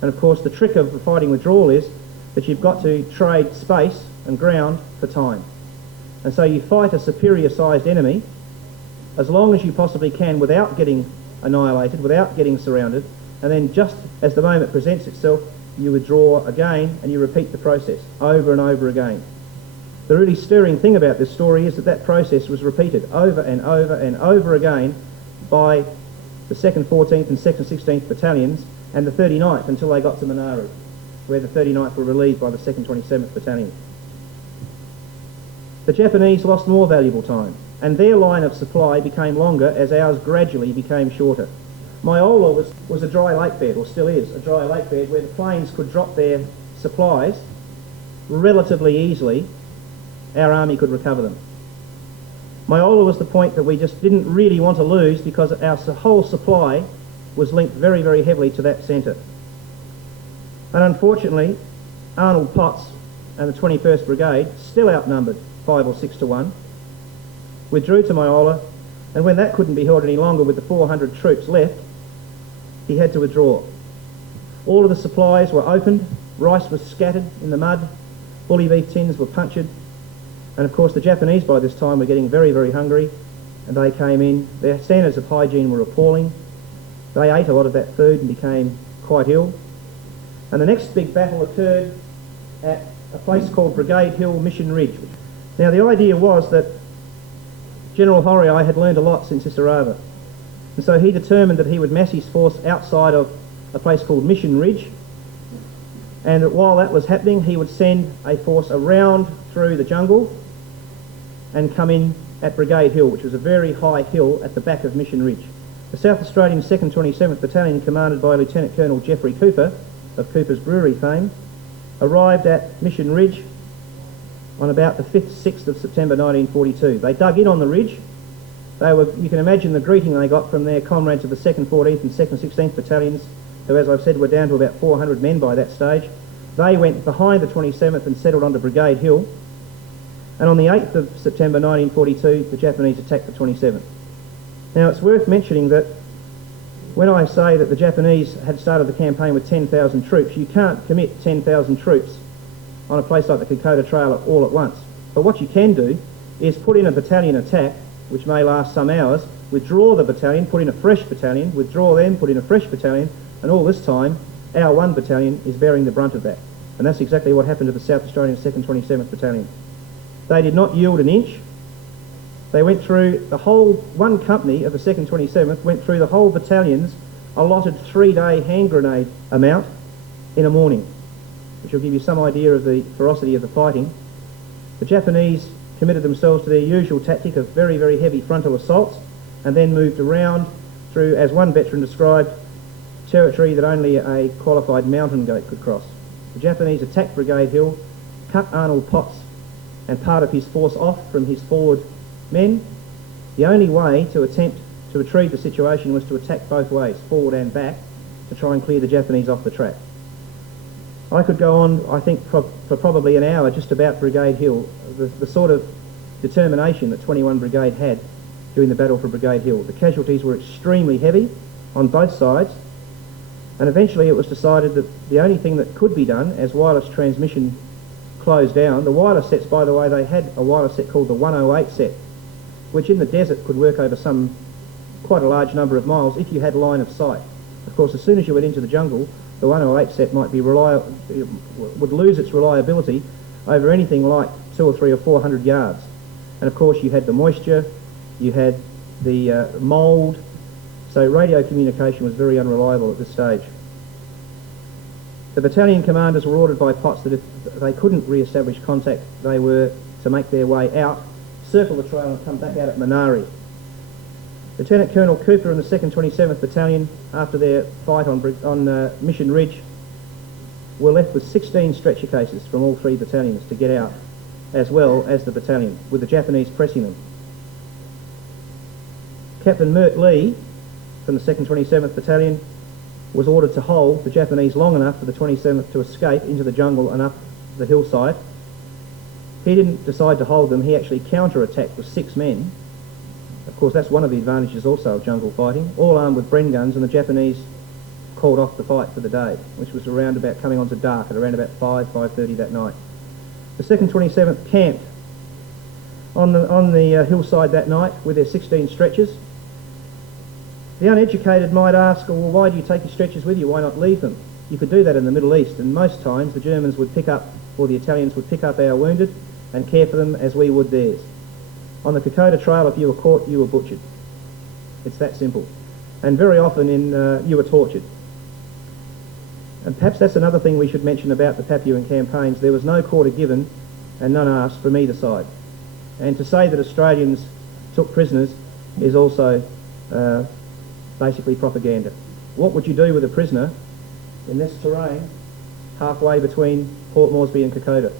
And of course the trick of the fighting withdrawal is that you've got to trade space and ground for time. And so you fight a superior sized enemy as long as you possibly can without getting annihilated, without getting surrounded, and then just as the moment presents itself, you withdraw again and you repeat the process over and over again. The really stirring thing about this story is that that process was repeated over and over and over again by the 2nd 14th and 2nd 16th Battalions and the 39th until they got to Manaru, where the 39th were relieved by the 2nd 27th Battalion. The Japanese lost more valuable time, and their line of supply became longer as ours gradually became shorter. Myola was a dry lake bed, or still is, a dry lake bed where the planes could drop their supplies relatively easily. Our army could recover them. Myola was the point that we just didn't really want to lose because our whole supply was linked very, very heavily to that centre. And unfortunately, Arnold Potts and the 21st Brigade, still outnumbered 5 or 6 to 1, withdrew to Myola, and when that couldn't be held any longer with the 400 troops left, he had to withdraw. All of the supplies were opened, rice was scattered in the mud, bully beef tins were punctured, and of course the Japanese by this time were getting very, very hungry, and they came in. Their standards of hygiene were appalling. They ate a lot of that food and became quite ill. And the next big battle occurred at a place called Brigade Hill Mission Ridge. Now the idea was that General Horiai had learned a lot since Issarava, and so he determined that he would mass his force outside of a place called Mission Ridge, and that while that was happening he would send a force around through the jungle and come in at Brigade Hill, which was a very high hill at the back of Mission Ridge. The South Australian 2nd 27th Battalion, commanded by Lieutenant Colonel Geoffrey Cooper, of Cooper's Brewery fame, arrived at Mission Ridge on about the 5th, 6th of September 1942. They dug in on the ridge. You can imagine the greeting they got from their comrades of the 2nd, 14th and 2nd, 16th Battalions, who, as I've said, were down to about 400 men by that stage. They went behind the 27th and settled onto Brigade Hill, and on the 8th of September 1942 the Japanese attacked the 27th. Now it's worth mentioning that when I say that the Japanese had started the campaign with 10,000 troops, you can't commit 10,000 troops on a place like the Kokoda Trail all at once. But what you can do is put in a battalion attack, which may last some hours, withdraw the battalion, put in a fresh battalion, withdraw them, put in a fresh battalion, and all this time our 1 battalion is bearing the brunt of that. And that's exactly what happened to the South Australian 2nd 27th Battalion. They did not yield an inch. They went through the whole, 1 company of the 2nd 27th went through the whole battalion's allotted 3-day hand grenade amount in a morning, which will give you some idea of the ferocity of the fighting. The Japanese committed themselves to their usual tactic of very, very heavy frontal assaults, and then moved around through, as one veteran described, territory that only a qualified mountain goat could cross. The Japanese attacked Brigade Hill, cut Arnold Potts and part of his force off from his forward men. The only way to attempt to retrieve the situation was to attack both ways, forward and back, to try and clear the Japanese off the track. I could go on, I think, for probably an hour just about Brigade Hill, the sort of determination that 21 Brigade had during the battle for Brigade Hill. The casualties were extremely heavy on both sides, And eventually it was decided that the only thing that could be done, as wireless transmission closed down, the wireless sets, by the way, they had a wireless set called the 108 set, which in the desert could work over quite a large number of miles if you had line of sight. Of course, as soon as you went into the jungle, the 108 set would lose its reliability over anything like 200 or 300 or 400 yards. And of course you had the moisture, you had the mould, so radio communication was very unreliable at this stage. The battalion commanders were ordered by Potts that if they couldn't re-establish contact, they were to make their way out, circle the trail and come back out at Minari. Lieutenant Colonel Cooper and the 2nd 27th Battalion, after their fight on Mission Ridge, were left with 16 stretcher cases from all three battalions to get out, as well as the battalion, with the Japanese pressing them. Captain Mert Lee from the 2nd 27th Battalion was ordered to hold the Japanese long enough for the 27th to escape into the jungle and up the hillside. He didn't decide to hold them, he actually counter-attacked with 6 men. Of course, that's one of the advantages also of jungle fighting, all armed with Bren guns, and the Japanese called off the fight for the day, which was around about coming on to dark at around about 5:30 that night. The 2nd 27th camped on the hillside that night with their 16 stretchers. The uneducated might ask, well, why do you take your stretchers with you? Why not leave them? You could do that in the Middle East, and most times the Germans would pick up, or the Italians would pick up our wounded and care for them as we would theirs. On the Kokoda Trail, if you were caught, you were butchered. It's that simple. And very often you were tortured. And perhaps that's another thing we should mention about the Papuan campaigns. There was no quarter given and none asked from either side. And to say that Australians took prisoners is also basically propaganda. What would you do with a prisoner in this terrain halfway between Port Moresby and Kokoda?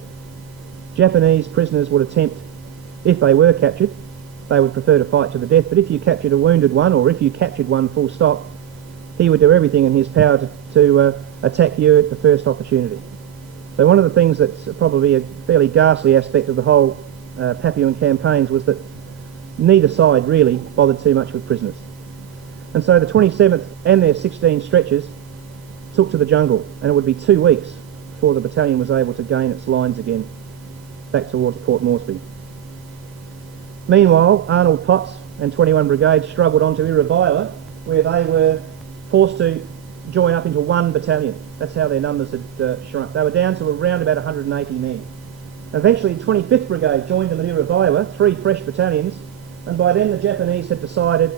Japanese prisoners would attempt, if they were captured, they would prefer to fight to the death, but if you captured a wounded one, or if you captured one full stop, he would do everything in his power to attack you at the first opportunity. So one of the things that's probably a fairly ghastly aspect of the whole Papuan campaigns was that neither side really bothered too much with prisoners. And so the 27th and their 16 stretchers took to the jungle, and it would be 2 weeks before the battalion was able to gain its lines again back towards Port Moresby. Meanwhile, Arnold Potts and 21 Brigade struggled on to Irabaila, where they were forced to join up into one battalion. That's how their numbers had shrunk. They were down to around about 180 men. Eventually, 25th Brigade joined them at Irabaila, 3 fresh battalions, and by then the Japanese had decided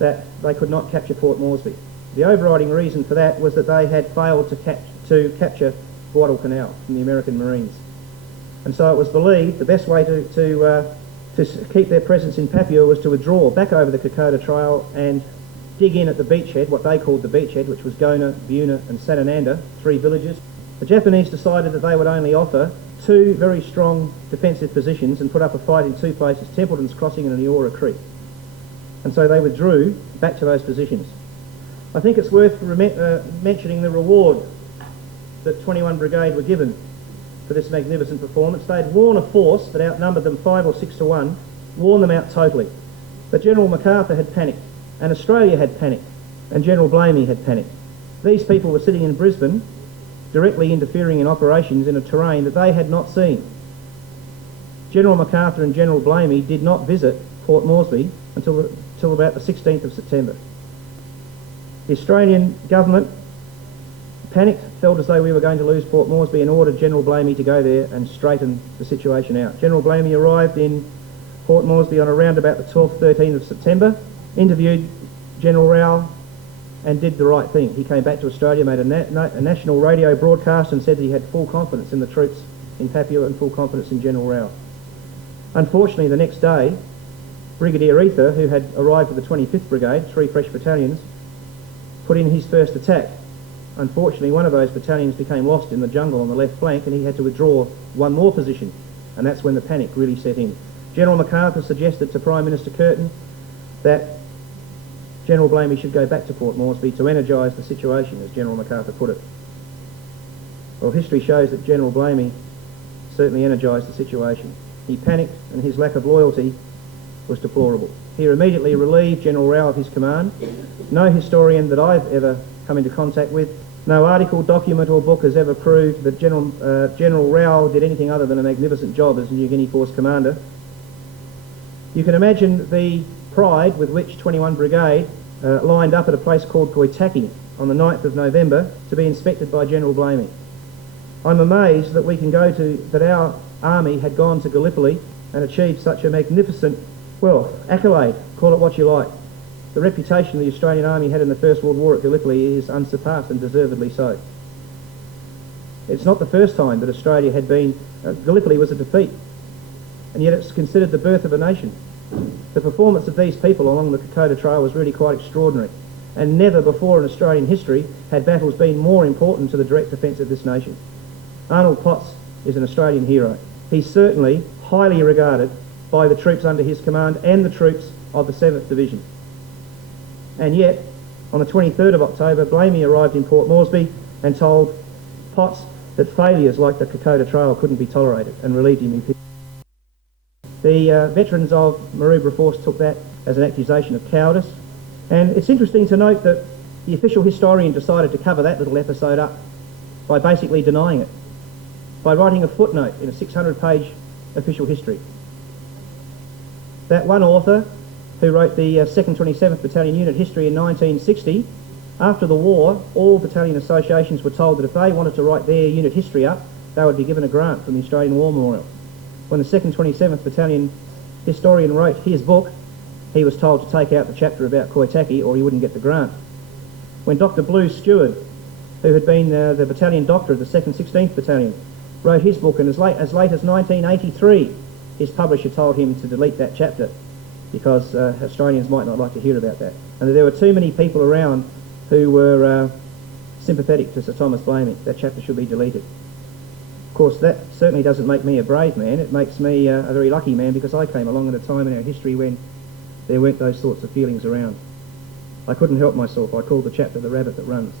that they could not capture Port Moresby. The overriding reason for that was that they had failed to capture Guadalcanal from the American Marines. And so it was believed the best way to keep their presence in Papua was to withdraw back over the Kokoda Trail and dig in at the beachhead, what they called the beachhead, which was Gona, Buna and Samananda, 3 villages. The Japanese decided that they would only offer 2 very strong defensive positions and put up a fight in 2 places, Templeton's Crossing and Eora Creek. And so they withdrew back to those positions. I think it's worth mentioning the reward that 21 Brigade were given for this magnificent performance. They had worn a force that outnumbered them 5 or 6 to 1, worn them out totally. But General MacArthur had panicked, and Australia had panicked, and General Blamey had panicked. These people were sitting in Brisbane, directly interfering in operations in a terrain that they had not seen. General MacArthur and General Blamey did not visit Port Moresby until about the 16th of September. The Australian government panicked, felt as though we were going to lose Port Moresby, and ordered General Blamey to go there and straighten the situation out. General Blamey arrived in Port Moresby on around about the 12th, 13th of September, interviewed General Rao and did the right thing. He came back to Australia, made a national radio broadcast and said that he had full confidence in the troops in Papua and full confidence in General Rao. Unfortunately, the next day, Brigadier Ether, who had arrived with the 25th Brigade, 3 fresh battalions, put in his first attack. Unfortunately, one of those battalions became lost in the jungle on the left flank, and he had to withdraw 1 more position, and that's when the panic really set in. General MacArthur suggested to Prime Minister Curtin that General Blamey should go back to Port Moresby to energise the situation, as General MacArthur put it. Well, history shows that General Blamey certainly energised the situation. He panicked, and his lack of loyalty was deplorable. He immediately relieved General Rao of his command. No historian that I've ever come into contact with, no article, document or book has ever proved that General Rao did anything other than a magnificent job as New Guinea Force commander. You can imagine the pride with which 21 Brigade lined up at a place called Koitaki on the 9th of November to be inspected by General Blamey. I'm amazed that we can go to, that our army had gone to Gallipoli and achieved such a magnificent, well, accolade, call it what you like. The reputation the Australian Army had in the First World War at Gallipoli is unsurpassed, and deservedly so. It's not the first time that Australia had been, Gallipoli was a defeat, and yet it's considered the birth of a nation. The performance of these people along the Kokoda Trail was really quite extraordinary, and never before in Australian history had battles been more important to the direct defence of this nation. Arnold Potts is an Australian hero. He's certainly highly regarded by the troops under his command and the troops of the 7th Division. And yet, on the 23rd of October, Blamey arrived in Port Moresby and told Potts that failures like the Kokoda Trail couldn't be tolerated, and relieved him in peace. The veterans of Maroubra Force took that as an accusation of cowardice, and it's interesting to note that the official historian decided to cover that little episode up by basically denying it, by writing a footnote in a 600-page official history. That one author who wrote the 2nd 27th Battalion Unit History in 1960, after the war, all battalion associations were told that if they wanted to write their unit history up, they would be given a grant from the Australian War Memorial. When the 2nd 27th Battalion historian wrote his book, he was told to take out the chapter about Koitaki or he wouldn't get the grant. When Dr. Blue Stewart, who had been the battalion doctor of the 2nd 16th Battalion, wrote his book, and as late as 1983, his publisher told him to delete that chapter because Australians might not like to hear about that. And there were too many people around who were sympathetic to Sir Thomas Blamey. That chapter should be deleted. Of course, that certainly doesn't make me a brave man. It makes me a very lucky man, because I came along at a time in our history when there weren't those sorts of feelings around. I couldn't help myself. I called the chapter The Rabbit That Runs.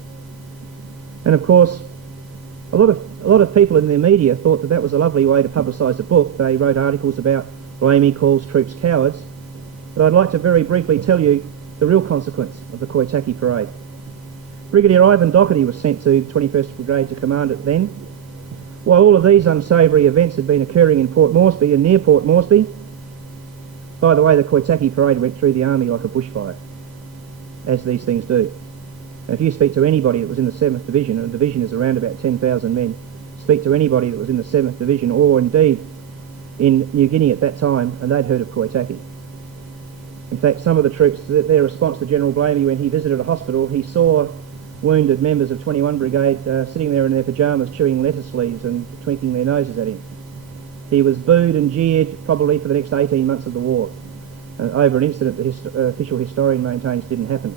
And of course, a lot of people in the media thought that that was a lovely way to publicise the book. They wrote articles about Blamey calls troops cowards. But I'd like to very briefly tell you the real consequence of the Koitaki parade. Brigadier Ivan Doherty was sent to 21st Brigade to command it then. While all of these unsavoury events had been occurring in Port Moresby and near Port Moresby, by the way, the Koitaki parade went through the army like a bushfire, as these things do. And if you speak to anybody that was in the 7th Division, and a division is around about 10,000 men, speak to anybody that was in the 7th Division, or indeed in New Guinea at that time, and they'd heard of Koitaki. In fact, some of the troops, their response to General Blamey when he visited a hospital, he saw wounded members of 21 Brigade sitting there in their pyjamas chewing lettuce leaves and twinkling their noses at him. He was booed and jeered probably for the next 18 months of the war, over an incident the official historian maintains didn't happen.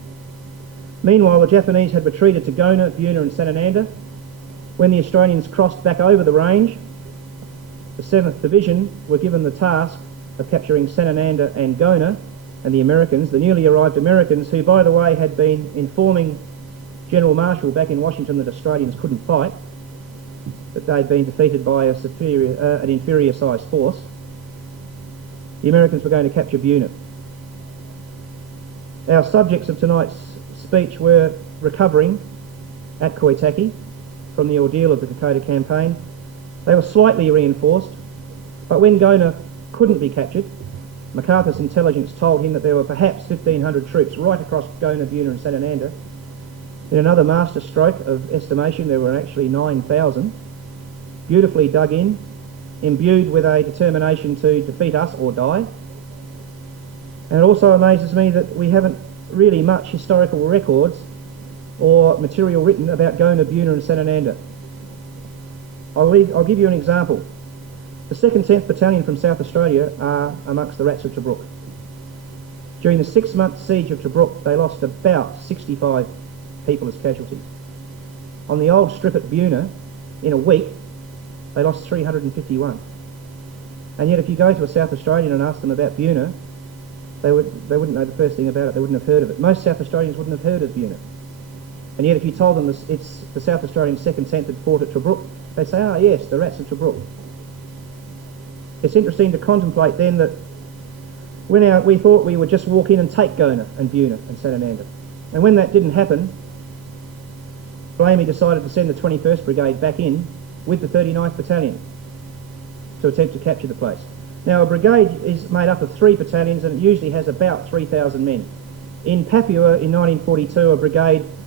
Meanwhile, the Japanese had retreated to Gona, Buna and Samananda. When the Australians crossed back over the range, the 7th Division were given the task of capturing Samananda and Gona, and the Americans, the newly arrived Americans, who, by the way, had been informing General Marshall back in Washington that Australians couldn't fight, that they'd been defeated by an inferior-sized force. The Americans were going to capture Buna. Our subjects of tonight's speech were recovering at Koitaki from the ordeal of the Kokoda campaign. They were slightly reinforced, but when Gona couldn't be captured, MacArthur's intelligence told him that there were perhaps 1,500 troops right across Gona, Buna and Samananda. In another master stroke of estimation, there were actually 9,000, beautifully dug in, imbued with a determination to defeat us or die. And it also amazes me that we haven't really much historical records or material written about Gona, Buna and Samananda. I'll give you an example. The 2nd 10th Battalion from South Australia are amongst the rats of Tobruk. During the 6-month siege of Tobruk, they lost about 65 people as casualties. On the old strip at Buna, in a week, they lost 351. And yet if you go to a South Australian and ask them about Buna, they wouldn't know the first thing about it. They wouldn't have heard of it. Most South Australians wouldn't have heard of Buna. And yet if you told them it's the South Australian 2nd 10th that fought at Tobruk, they'd say, ah yes, the rats of Tobruk. It's interesting to contemplate then that We thought we would just walk in and take Gona and Buna and Samananda. And when that didn't happen, Blamey decided to send the 21st Brigade back in with the 39th Battalion to attempt to capture the place. Now, a brigade is made up of 3 battalions and it usually has about 3,000 men. In Papua in 1942,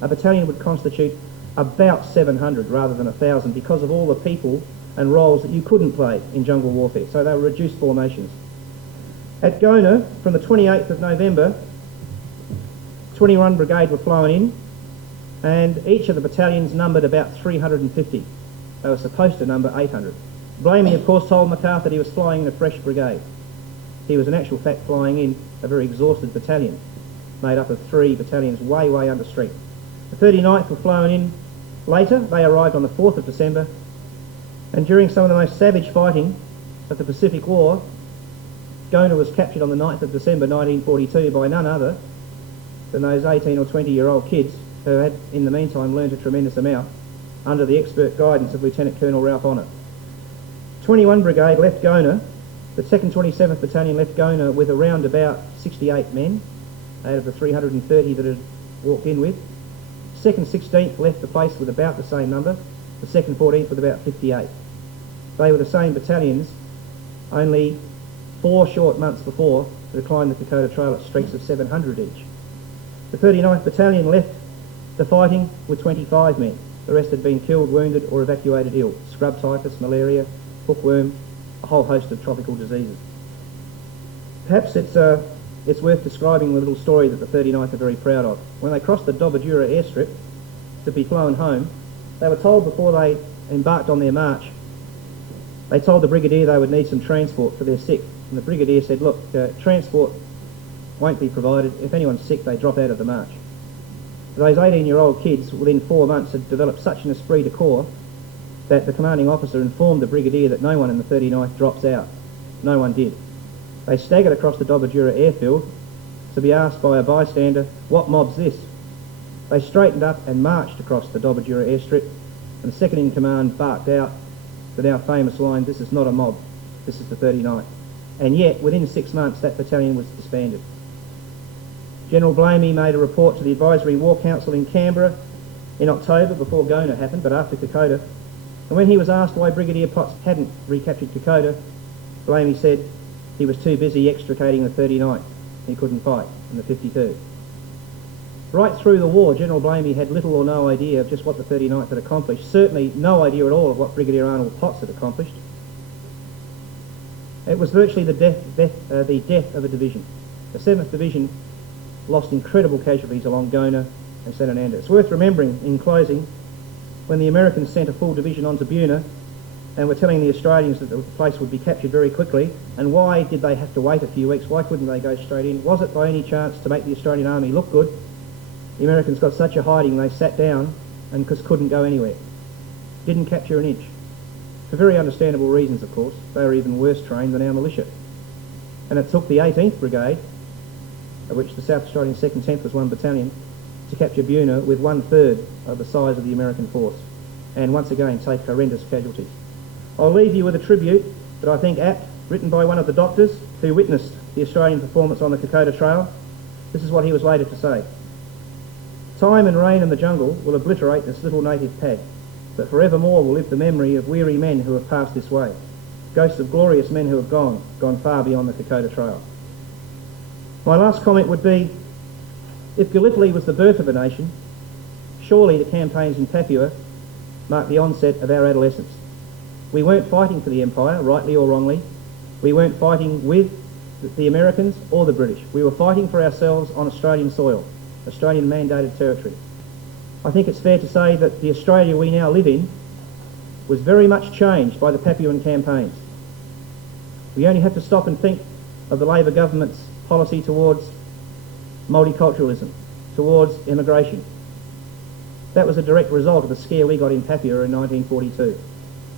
a battalion would constitute about 700 rather than 1,000 because of all the people and roles that you couldn't play in jungle warfare, so they were reduced formations. At Gona, from the 28th of November, 21 Brigade were flown in, and each of the battalions numbered about 350. They were supposed to number 800. Blamey, of course, told MacArthur that he was flying in a fresh brigade. He was in actual fact flying in a very exhausted battalion, made up of 3 battalions way, way under strength. The 39th were flown in later. They arrived on the 4th of December, and during some of the most savage fighting of the Pacific War, Gona was captured on the 9th of December 1942 by none other than those 18 or 20-year-old kids who had, in the meantime, learnt a tremendous amount under the expert guidance of Lieutenant Colonel Ralph Honour. 21 Brigade left Gona. The 2nd 27th Battalion left Gona with around about 68 men out of the 330 that had walked in with. 2nd 16th left the place with about the same number. The 2nd 14th with about 58. They were the same battalions, only 4 short months before that had climbed the Kokoda Trail at streaks of 700 each. The 39th Battalion left the fighting with 25 men. The rest had been killed, wounded or evacuated ill. Scrub typhus, malaria, hookworm, a whole host of tropical diseases. Perhaps it's worth describing the little story that the 39th are very proud of. When they crossed the Dobadura airstrip to be flown home, they were told before they embarked on their march, they told the brigadier they would need some transport for their sick. And the brigadier said, look, transport won't be provided. If anyone's sick, they drop out of the march. Those 18-year-old kids, within 4 months, had developed such an esprit de corps that the commanding officer informed the brigadier that no one in the 39th drops out. No one did. They staggered across the Dobadura airfield to be asked by a bystander, what mob's this? They straightened up and marched across the Dobadura airstrip, and the second in command barked out the now famous line, this is not a mob, this is the 39th. And yet, within 6 months, that battalion was disbanded. General Blamey made a report to the Advisory War Council in Canberra in October, before Gona happened, but after Kokoda. And when he was asked why Brigadier Potts hadn't recaptured Kokoda, Blamey said he was too busy extricating the 39th. He couldn't fight in the 53rd. Right through the war, General Blamey had little or no idea of just what the 39th had accomplished, certainly no idea at all of what Brigadier Arnold Potts had accomplished. It was virtually the death of a division. The 7th Division lost incredible casualties along Gona and Samananda. It's worth remembering, in closing, when the Americans sent a full division onto Buna and were telling the Australians that the place would be captured very quickly, and why did they have to wait a few weeks? Why couldn't they go straight in? Was it by any chance to make the Australian Army look good? The Americans got such a hiding they sat down and just couldn't go anywhere. Didn't capture an inch. For very understandable reasons, of course. They were even worse trained than our militia. And it took the 18th Brigade, of which the South Australian 2nd 10th was 1 battalion, to capture Buna with 1/3 of the size of the American force, and once again take horrendous casualties. I'll leave you with a tribute that I think apt, written by one of the doctors who witnessed the Australian performance on the Kokoda Trail. This is what he was later to say. Time and rain in the jungle will obliterate this little native pad, but forevermore will live the memory of weary men who have passed this way, ghosts of glorious men who have gone far beyond the Kokoda Trail. My last comment would be, if Gallipoli was the birth of a nation, surely the campaigns in Papua marked the onset of our adolescence. We weren't fighting for the Empire, rightly or wrongly. We weren't fighting with the Americans or the British. We were fighting for ourselves on Australian soil, Australian mandated territory. I think it's fair to say that the Australia we now live in was very much changed by the Papuan campaigns. We only have to stop and think of the Labor government's policy towards multiculturalism, towards immigration. That was a direct result of the scare we got in Papua in 1942.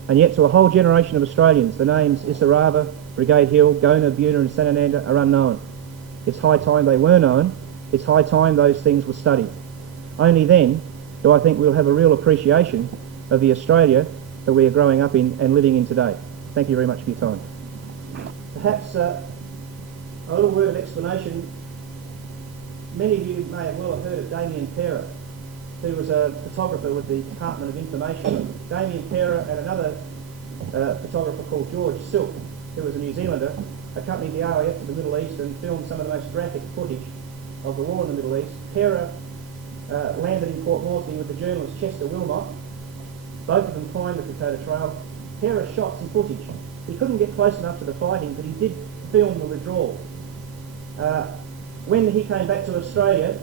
And yet to a whole generation of Australians, the names Issarava, Brigade Hill, Gona, Buna and Samananda are unknown. It's high time they were known. It's high time those things were studied. Only then do I think we'll have a real appreciation of the Australia that we are growing up in and living in today. Thank you very much for your time. Perhaps A little word of explanation. Many of you may well have heard of Damien Pera, who was a photographer with the Department of Information. Damien Pera and another photographer called George Silk, who was a New Zealander, accompanied the AIF to the Middle East and filmed some of the most graphic footage of the war in the Middle East. Pera landed in Port Moresby with the journalist Chester Wilmot. Both of them climbed the Kokoda Trail. Pera shot some footage. He couldn't get close enough to the fighting, but he did film the withdrawal. When he came back to Australia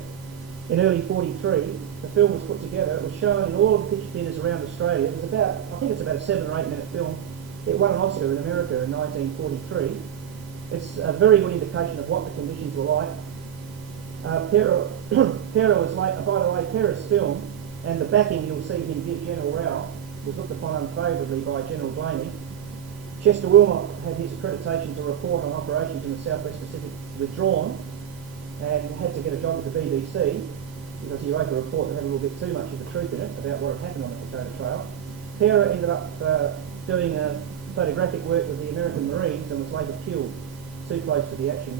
in early 43, the film was put together. It was shown in all of the picture theatres around Australia. It was about, I think it's about a 7 or 8 minute film. It won an Oscar in America in 1943. It's a very good indication of what the conditions were like. Pera was late, by the way, Pera's film and the backing you'll see him give General Rao was looked upon unfavourably by General Blaney. Chester Wilmot had his accreditation to report on operations in the South West Pacific withdrawn and had to get a job at the BBC because he wrote a report that had a little bit too much of the truth in it about what had happened on the Kokoda Trail. Pera ended up doing photographic work with the American Marines and was later killed too close to the action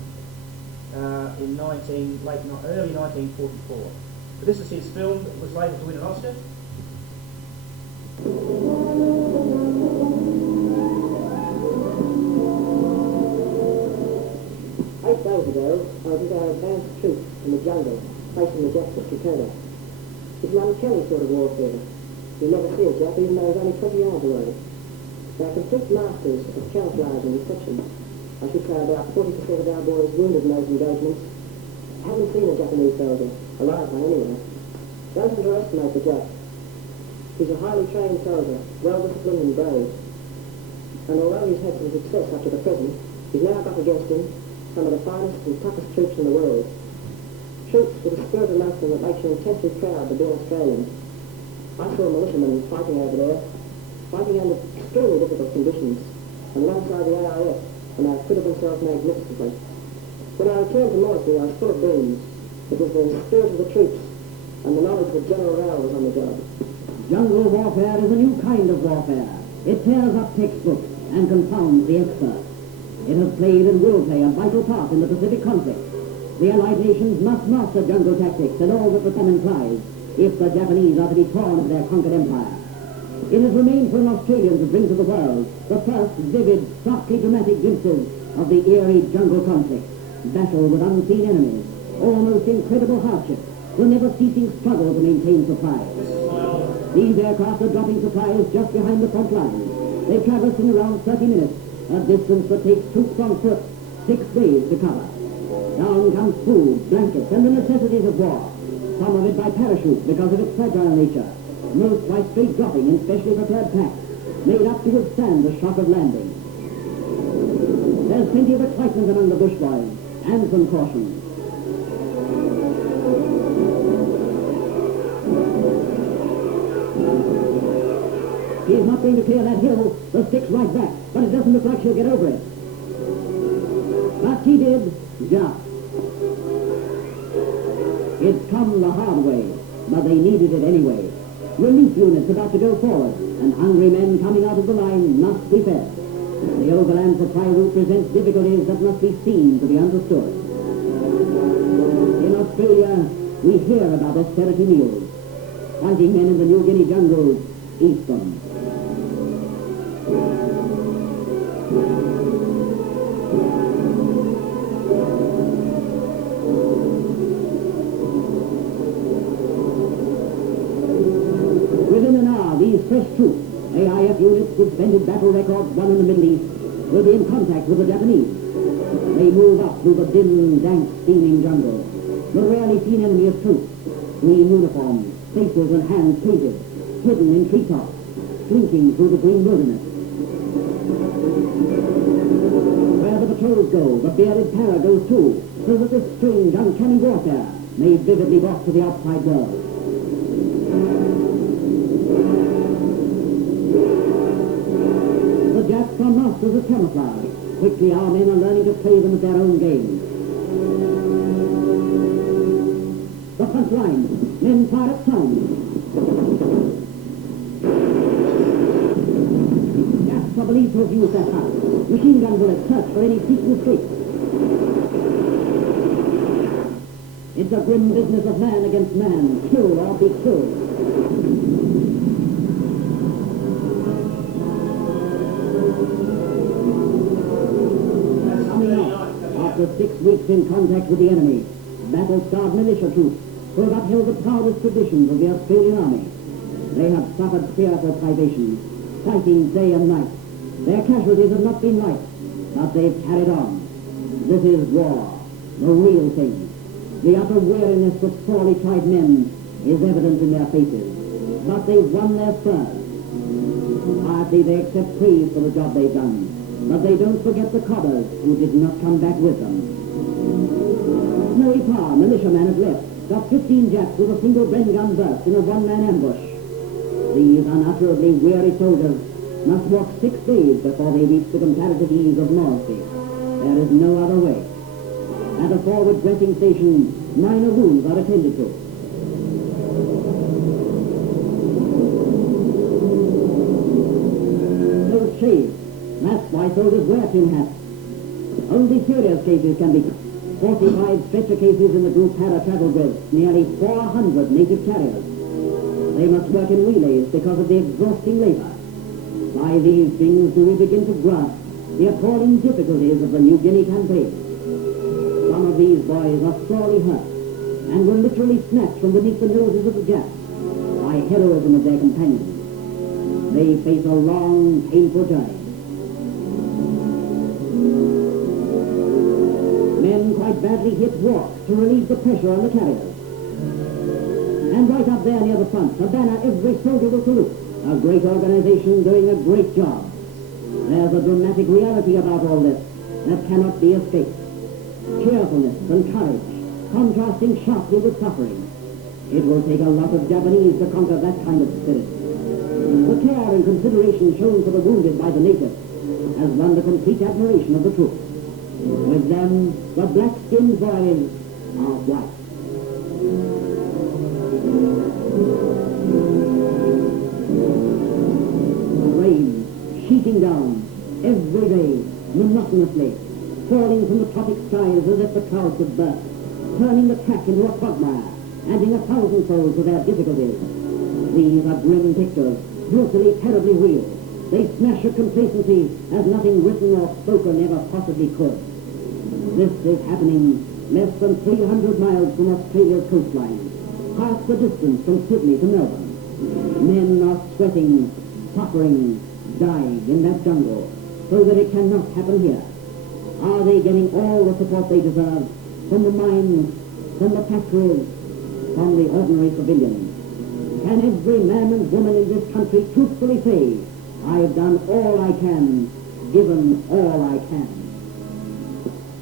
in early 1944. But this is his film that was later to win an Oscar. 8 days ago, I was with our advanced troops in the jungle, facing the Japs at Kokoda. It's an uncanny sort of warfare. You never see a Jap even though he's only 20 yards away. They are complete masters of camouflage and deception. I should say about 40% of our boys wounded in those engagements haven't seen a Japanese soldier, alive by anyway. Don't underestimate the Jap. He's a highly trained soldier, well-disciplined and brave. And although he's had some success up to the present, he's now up against him some of the finest and toughest troops in the world. Troops with a spirit amongst them that makes you intensely proud to be Australian. I saw militiamen fighting over there, fighting under extremely difficult conditions, and alongside the AIF, and they acquitted themselves magnificently. When I returned to Moresby, I was full of beams. It was the spirit of the troops, and the knowledge that General Rao was on the job. Jungle warfare is a new kind of warfare. It tears up textbooks and confounds the expert. It has played and will play a vital part in the Pacific conflict. The Allied nations must master jungle tactics and all that the term implies if the Japanese are to be torn of their conquered empire. It has remained for an Australian to bring to the world the first vivid, starkly dramatic glimpses of the eerie jungle conflict, battle with unseen enemies, almost incredible hardship, the never-ceasing struggle to maintain supplies. These aircraft are dropping supplies just behind the front lines. They traverse in around 30 minutes, a distance that takes troops on foot 6 days to cover. Down comes food, blankets, and the necessities of war. Some of it by parachute because of its fragile nature. Most by straight dropping in specially prepared packs, made up to withstand the shock of landing. There's plenty of excitement among the bush boys, and some caution. She's not going to clear that hill. The stick's right back, but it doesn't look like she'll get over it. But she did, just. It's come the hard way, but they needed it anyway. Relief units about to go forward, and hungry men coming out of the line must be fed. The overland supply route presents difficulties that must be seen to be understood. In Australia, we hear about austerity meals. Fighting men in the New Guinea jungles eat them. Within an hour, these fresh troops, AIF units with splendid battle records won in the Middle East, will be in contact with the Japanese. They move up through the dim, dank, steaming jungle. The rarely seen enemy of troops, green uniforms, faces and hands painted, hidden in treetops, slinking through the green wilderness. Where the patrols go, the bearded para goes too, so that this strange, uncanny warfare may vividly brought to the outside world. The Japs are masters of camouflage. Quickly our men are learning to play them at their own game. The front line, men fire at sound. Japs are believed to have used their power. Machine gun bullets search for any secret escape. It's a grim business of man against man, kill or be killed. Coming up, after 6 weeks in contact with the enemy, battle-scarred militia troops who have upheld the proudest traditions of the Australian Army. They have suffered fearful privations, fighting day and night. Their casualties have not been light, but they've carried on. This is war, the real thing. The utter weariness of sorely tried men is evident in their faces, but they've won their spurs. Partly they accept praise for the job they've done, but they don't forget the cobbers who did not come back with them. Snowy Parr, militiaman at left, got 15 Japs with a single Bren gun burst in a one-man ambush. These unutterably weary soldiers must walk 6 days before they reach the comparative ease of Moresby. There is no other way. At a forward dressing station, minor wounds are attended to. No shades. That's why soldiers wear tin hats. Only serious cases can be 45 stretcher cases in the group para-travel with nearly 400 native carriers. They must work in relays because of the exhausting labor. By these things do we begin to grasp the appalling difficulties of the New Guinea campaign. Some of these boys are sorely hurt and were literally snatched from beneath the noses of the Japs by heroism of their companions. They face a long, painful journey. Men quite badly hit walk to relieve the pressure on the carriers. And right up there near the front, the banner every soldier will salute. A great organization doing a great job. There's a dramatic reality about all this that cannot be escaped. Cheerfulness and courage, contrasting sharply with suffering. It will take a lot of Japanese to conquer that kind of spirit. The care and consideration shown for the wounded by the natives has won the complete admiration of the troops. With them, the black-skinned boys are white. Rain sheeting down every day, monotonously, falling from the tropic skies as if the clouds would burst, turning the track into a quagmire, adding 1,000-fold to their difficulties. These are grim pictures, brutally, terribly real. They smash a complacency as nothing written or spoken ever possibly could. This is happening less than 300 miles from Australia's coastline, half the distance from Sydney to Melbourne. Men are sweating, suffering, dying in that jungle, so that it cannot happen here. Are they getting all the support they deserve from the mines, from the factories, from the ordinary civilians? Can every man and woman in this country truthfully say, I've done all I can, given all I can?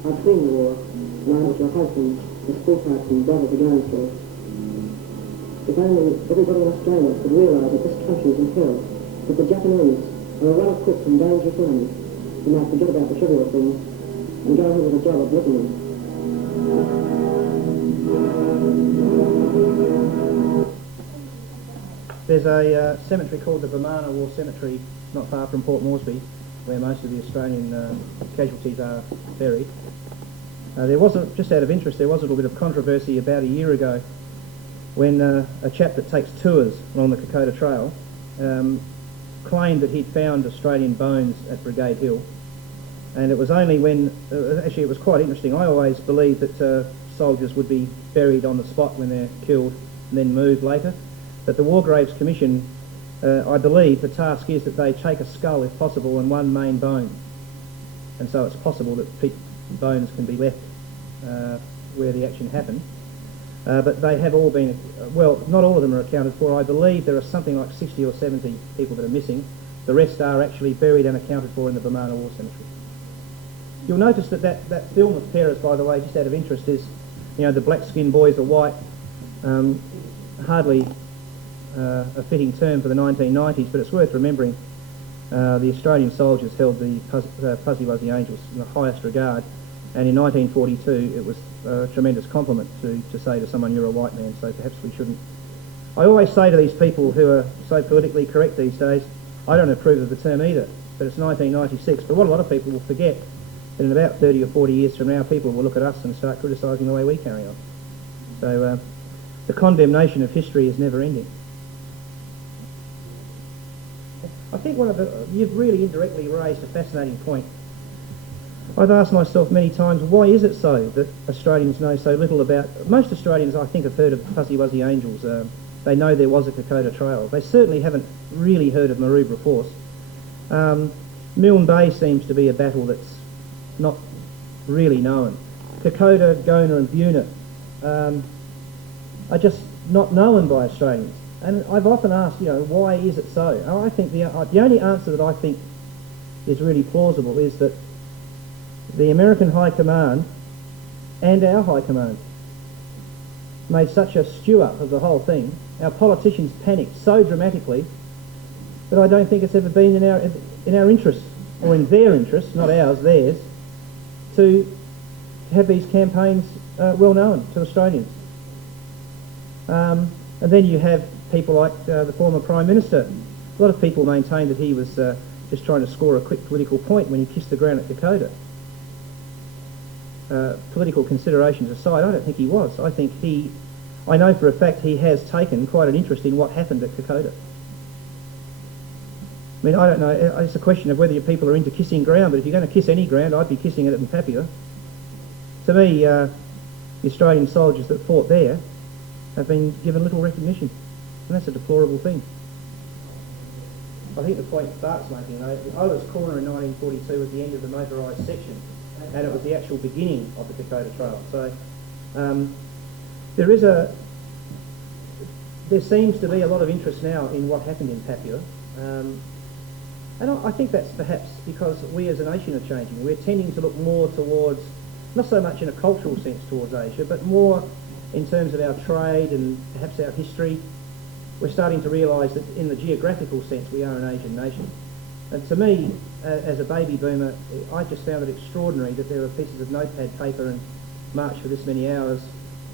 I've seen the war, and I know what your husband, the sweethearts and brothers are going through. If only everybody in Australia could realise that this country is in peril, that the Japanese are a well-equipped and dangerous enemy, and now forget about the trivial things and go ahead with the job of living them. There's a cemetery called the Buna War Cemetery not far from Port Moresby, where most of the Australian casualties are buried. There wasn't, just out of interest, there was a little bit of controversy about a year ago when a chap that takes tours along the Kokoda Trail claimed that he'd found Australian bones at Brigade Hill. And it was only when, actually it was quite interesting, I always believed that soldiers would be buried on the spot when they're killed and then moved later. But the War Graves Commission, I believe the task is that they take a skull if possible and one main bone. And so it's possible that bones can be left where the action happened. But they have all been, well, not all of them are accounted for. I believe there are something like 60 or 70 people that are missing. The rest are actually buried and accounted for in the Buna War Cemetery. You'll notice that film of Paris, by the way, just out of interest, is, you know, the black-skinned boys are white. Hardly a fitting term for the 1990s, but it's worth remembering the Australian soldiers held the Fuzzy Wuzzy Angels in the highest regard, and in 1942 it was a tremendous compliment to say to someone, you're a white man, so perhaps we shouldn't. I always say to these people who are so politically correct these days, I don't approve of the term either, but it's 1996. But what a lot of people will forget, that in about 30 or 40 years from now, people will look at us and start criticising the way we carry on. So the condemnation of history is never ending. I think you've really indirectly raised a fascinating point. I've asked myself many times, why is it so that Australians know so little about... Most Australians, I think, have heard of Fuzzy Wuzzy Angels. They know there was a Kokoda Trail. They certainly haven't really heard of Maroubra Force. Milne Bay seems to be a battle that's not really known. Kokoda, Gona and Buna are just not known by Australians. And I've often asked, why is it so? And I think the only answer that I think is really plausible is that the American High Command and our High Command made such a stew up of the whole thing. Our politicians panicked so dramatically that I don't think it's ever been in our interest, or in their interest, not ours, theirs, to have these campaigns well known to Australians. And then you have people like the former Prime Minister. A lot of people maintain that he was just trying to score a quick political point when he kissed the ground at Kokoda. Political considerations aside, I don't think he was. I know for a fact he has taken quite an interest in what happened at Kokoda. I mean, I don't know, it's a question of whether people are into kissing ground, but if you're going to kiss any ground, I'd be kissing it in Papua. To me, the Australian soldiers that fought there have been given little recognition, and that's a deplorable thing. I think the point starts making, though, Owen's Corner in 1942 was the end of the motorised section, and it was the actual beginning of the Kokoda Trail. So there seems to be a lot of interest now in what happened in Papua, and I think that's perhaps because we as a nation are changing. We're tending to look more towards, not so much in a cultural sense towards Asia, but more in terms of our trade and perhaps our history. We're starting to realise that in the geographical sense we are an Asian nation. And to me, as a baby boomer, I just found it extraordinary that there were pieces of notepad paper and marched for this many hours.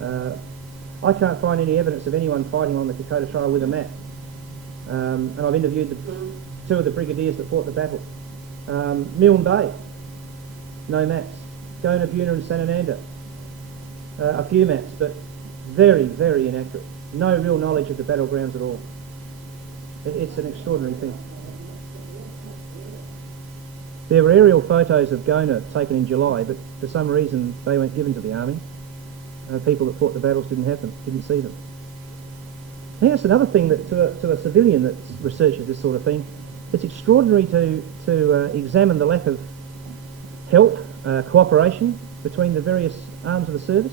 I can't find any evidence of anyone fighting on the Kokoda Trail with a map. And I've interviewed two of the brigadiers that fought the battle. Milne Bay, no maps. Gona, Buna and Samananda, a few maps, but very, very inaccurate. No real knowledge of the battlegrounds at all. It's an extraordinary thing. There were aerial photos of Gona taken in July, but for some reason they weren't given to the army. People that fought the battles didn't have them, didn't see them. I think that's another thing that to a civilian that researches this sort of thing, it's extraordinary to examine the lack of help, cooperation between the various arms of the service.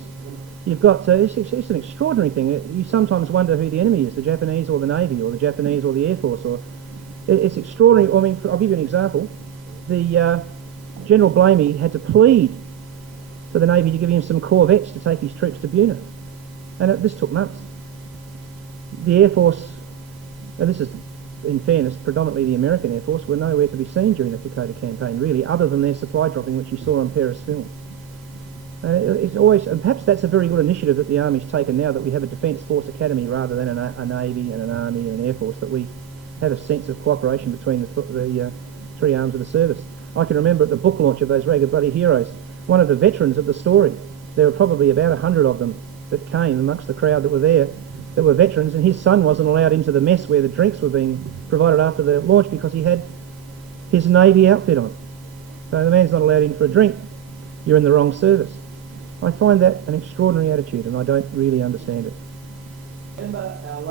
You've got, it's an extraordinary thing. You sometimes wonder who the enemy is, the Japanese or the Navy, or the Japanese or the Air Force. It's extraordinary. I mean, I'll give you an example. The General Blamey had to plead for the Navy to give him some corvettes to take his troops to Buna. And this took months. The Air Force, and this is, in fairness, predominantly the American Air Force, were nowhere to be seen during the Kokoda campaign, really, other than their supply dropping, which you saw on Paris film. It's always, and perhaps that's a very good initiative that the Army's taken now that we have a Defence Force Academy rather than a Navy and an Army and an Air Force, that we have a sense of cooperation between the three arms of the service. I can remember at the book launch of those Ragged Bloody Heroes, one of the veterans of the story, there were probably about 100 of them that came amongst the crowd that were there, that were veterans, and his son wasn't allowed into the mess where the drinks were being provided after the launch because he had his Navy outfit on. So the man's not allowed in for a drink. You're in the wrong service. I find that an extraordinary attitude, and I don't really understand it.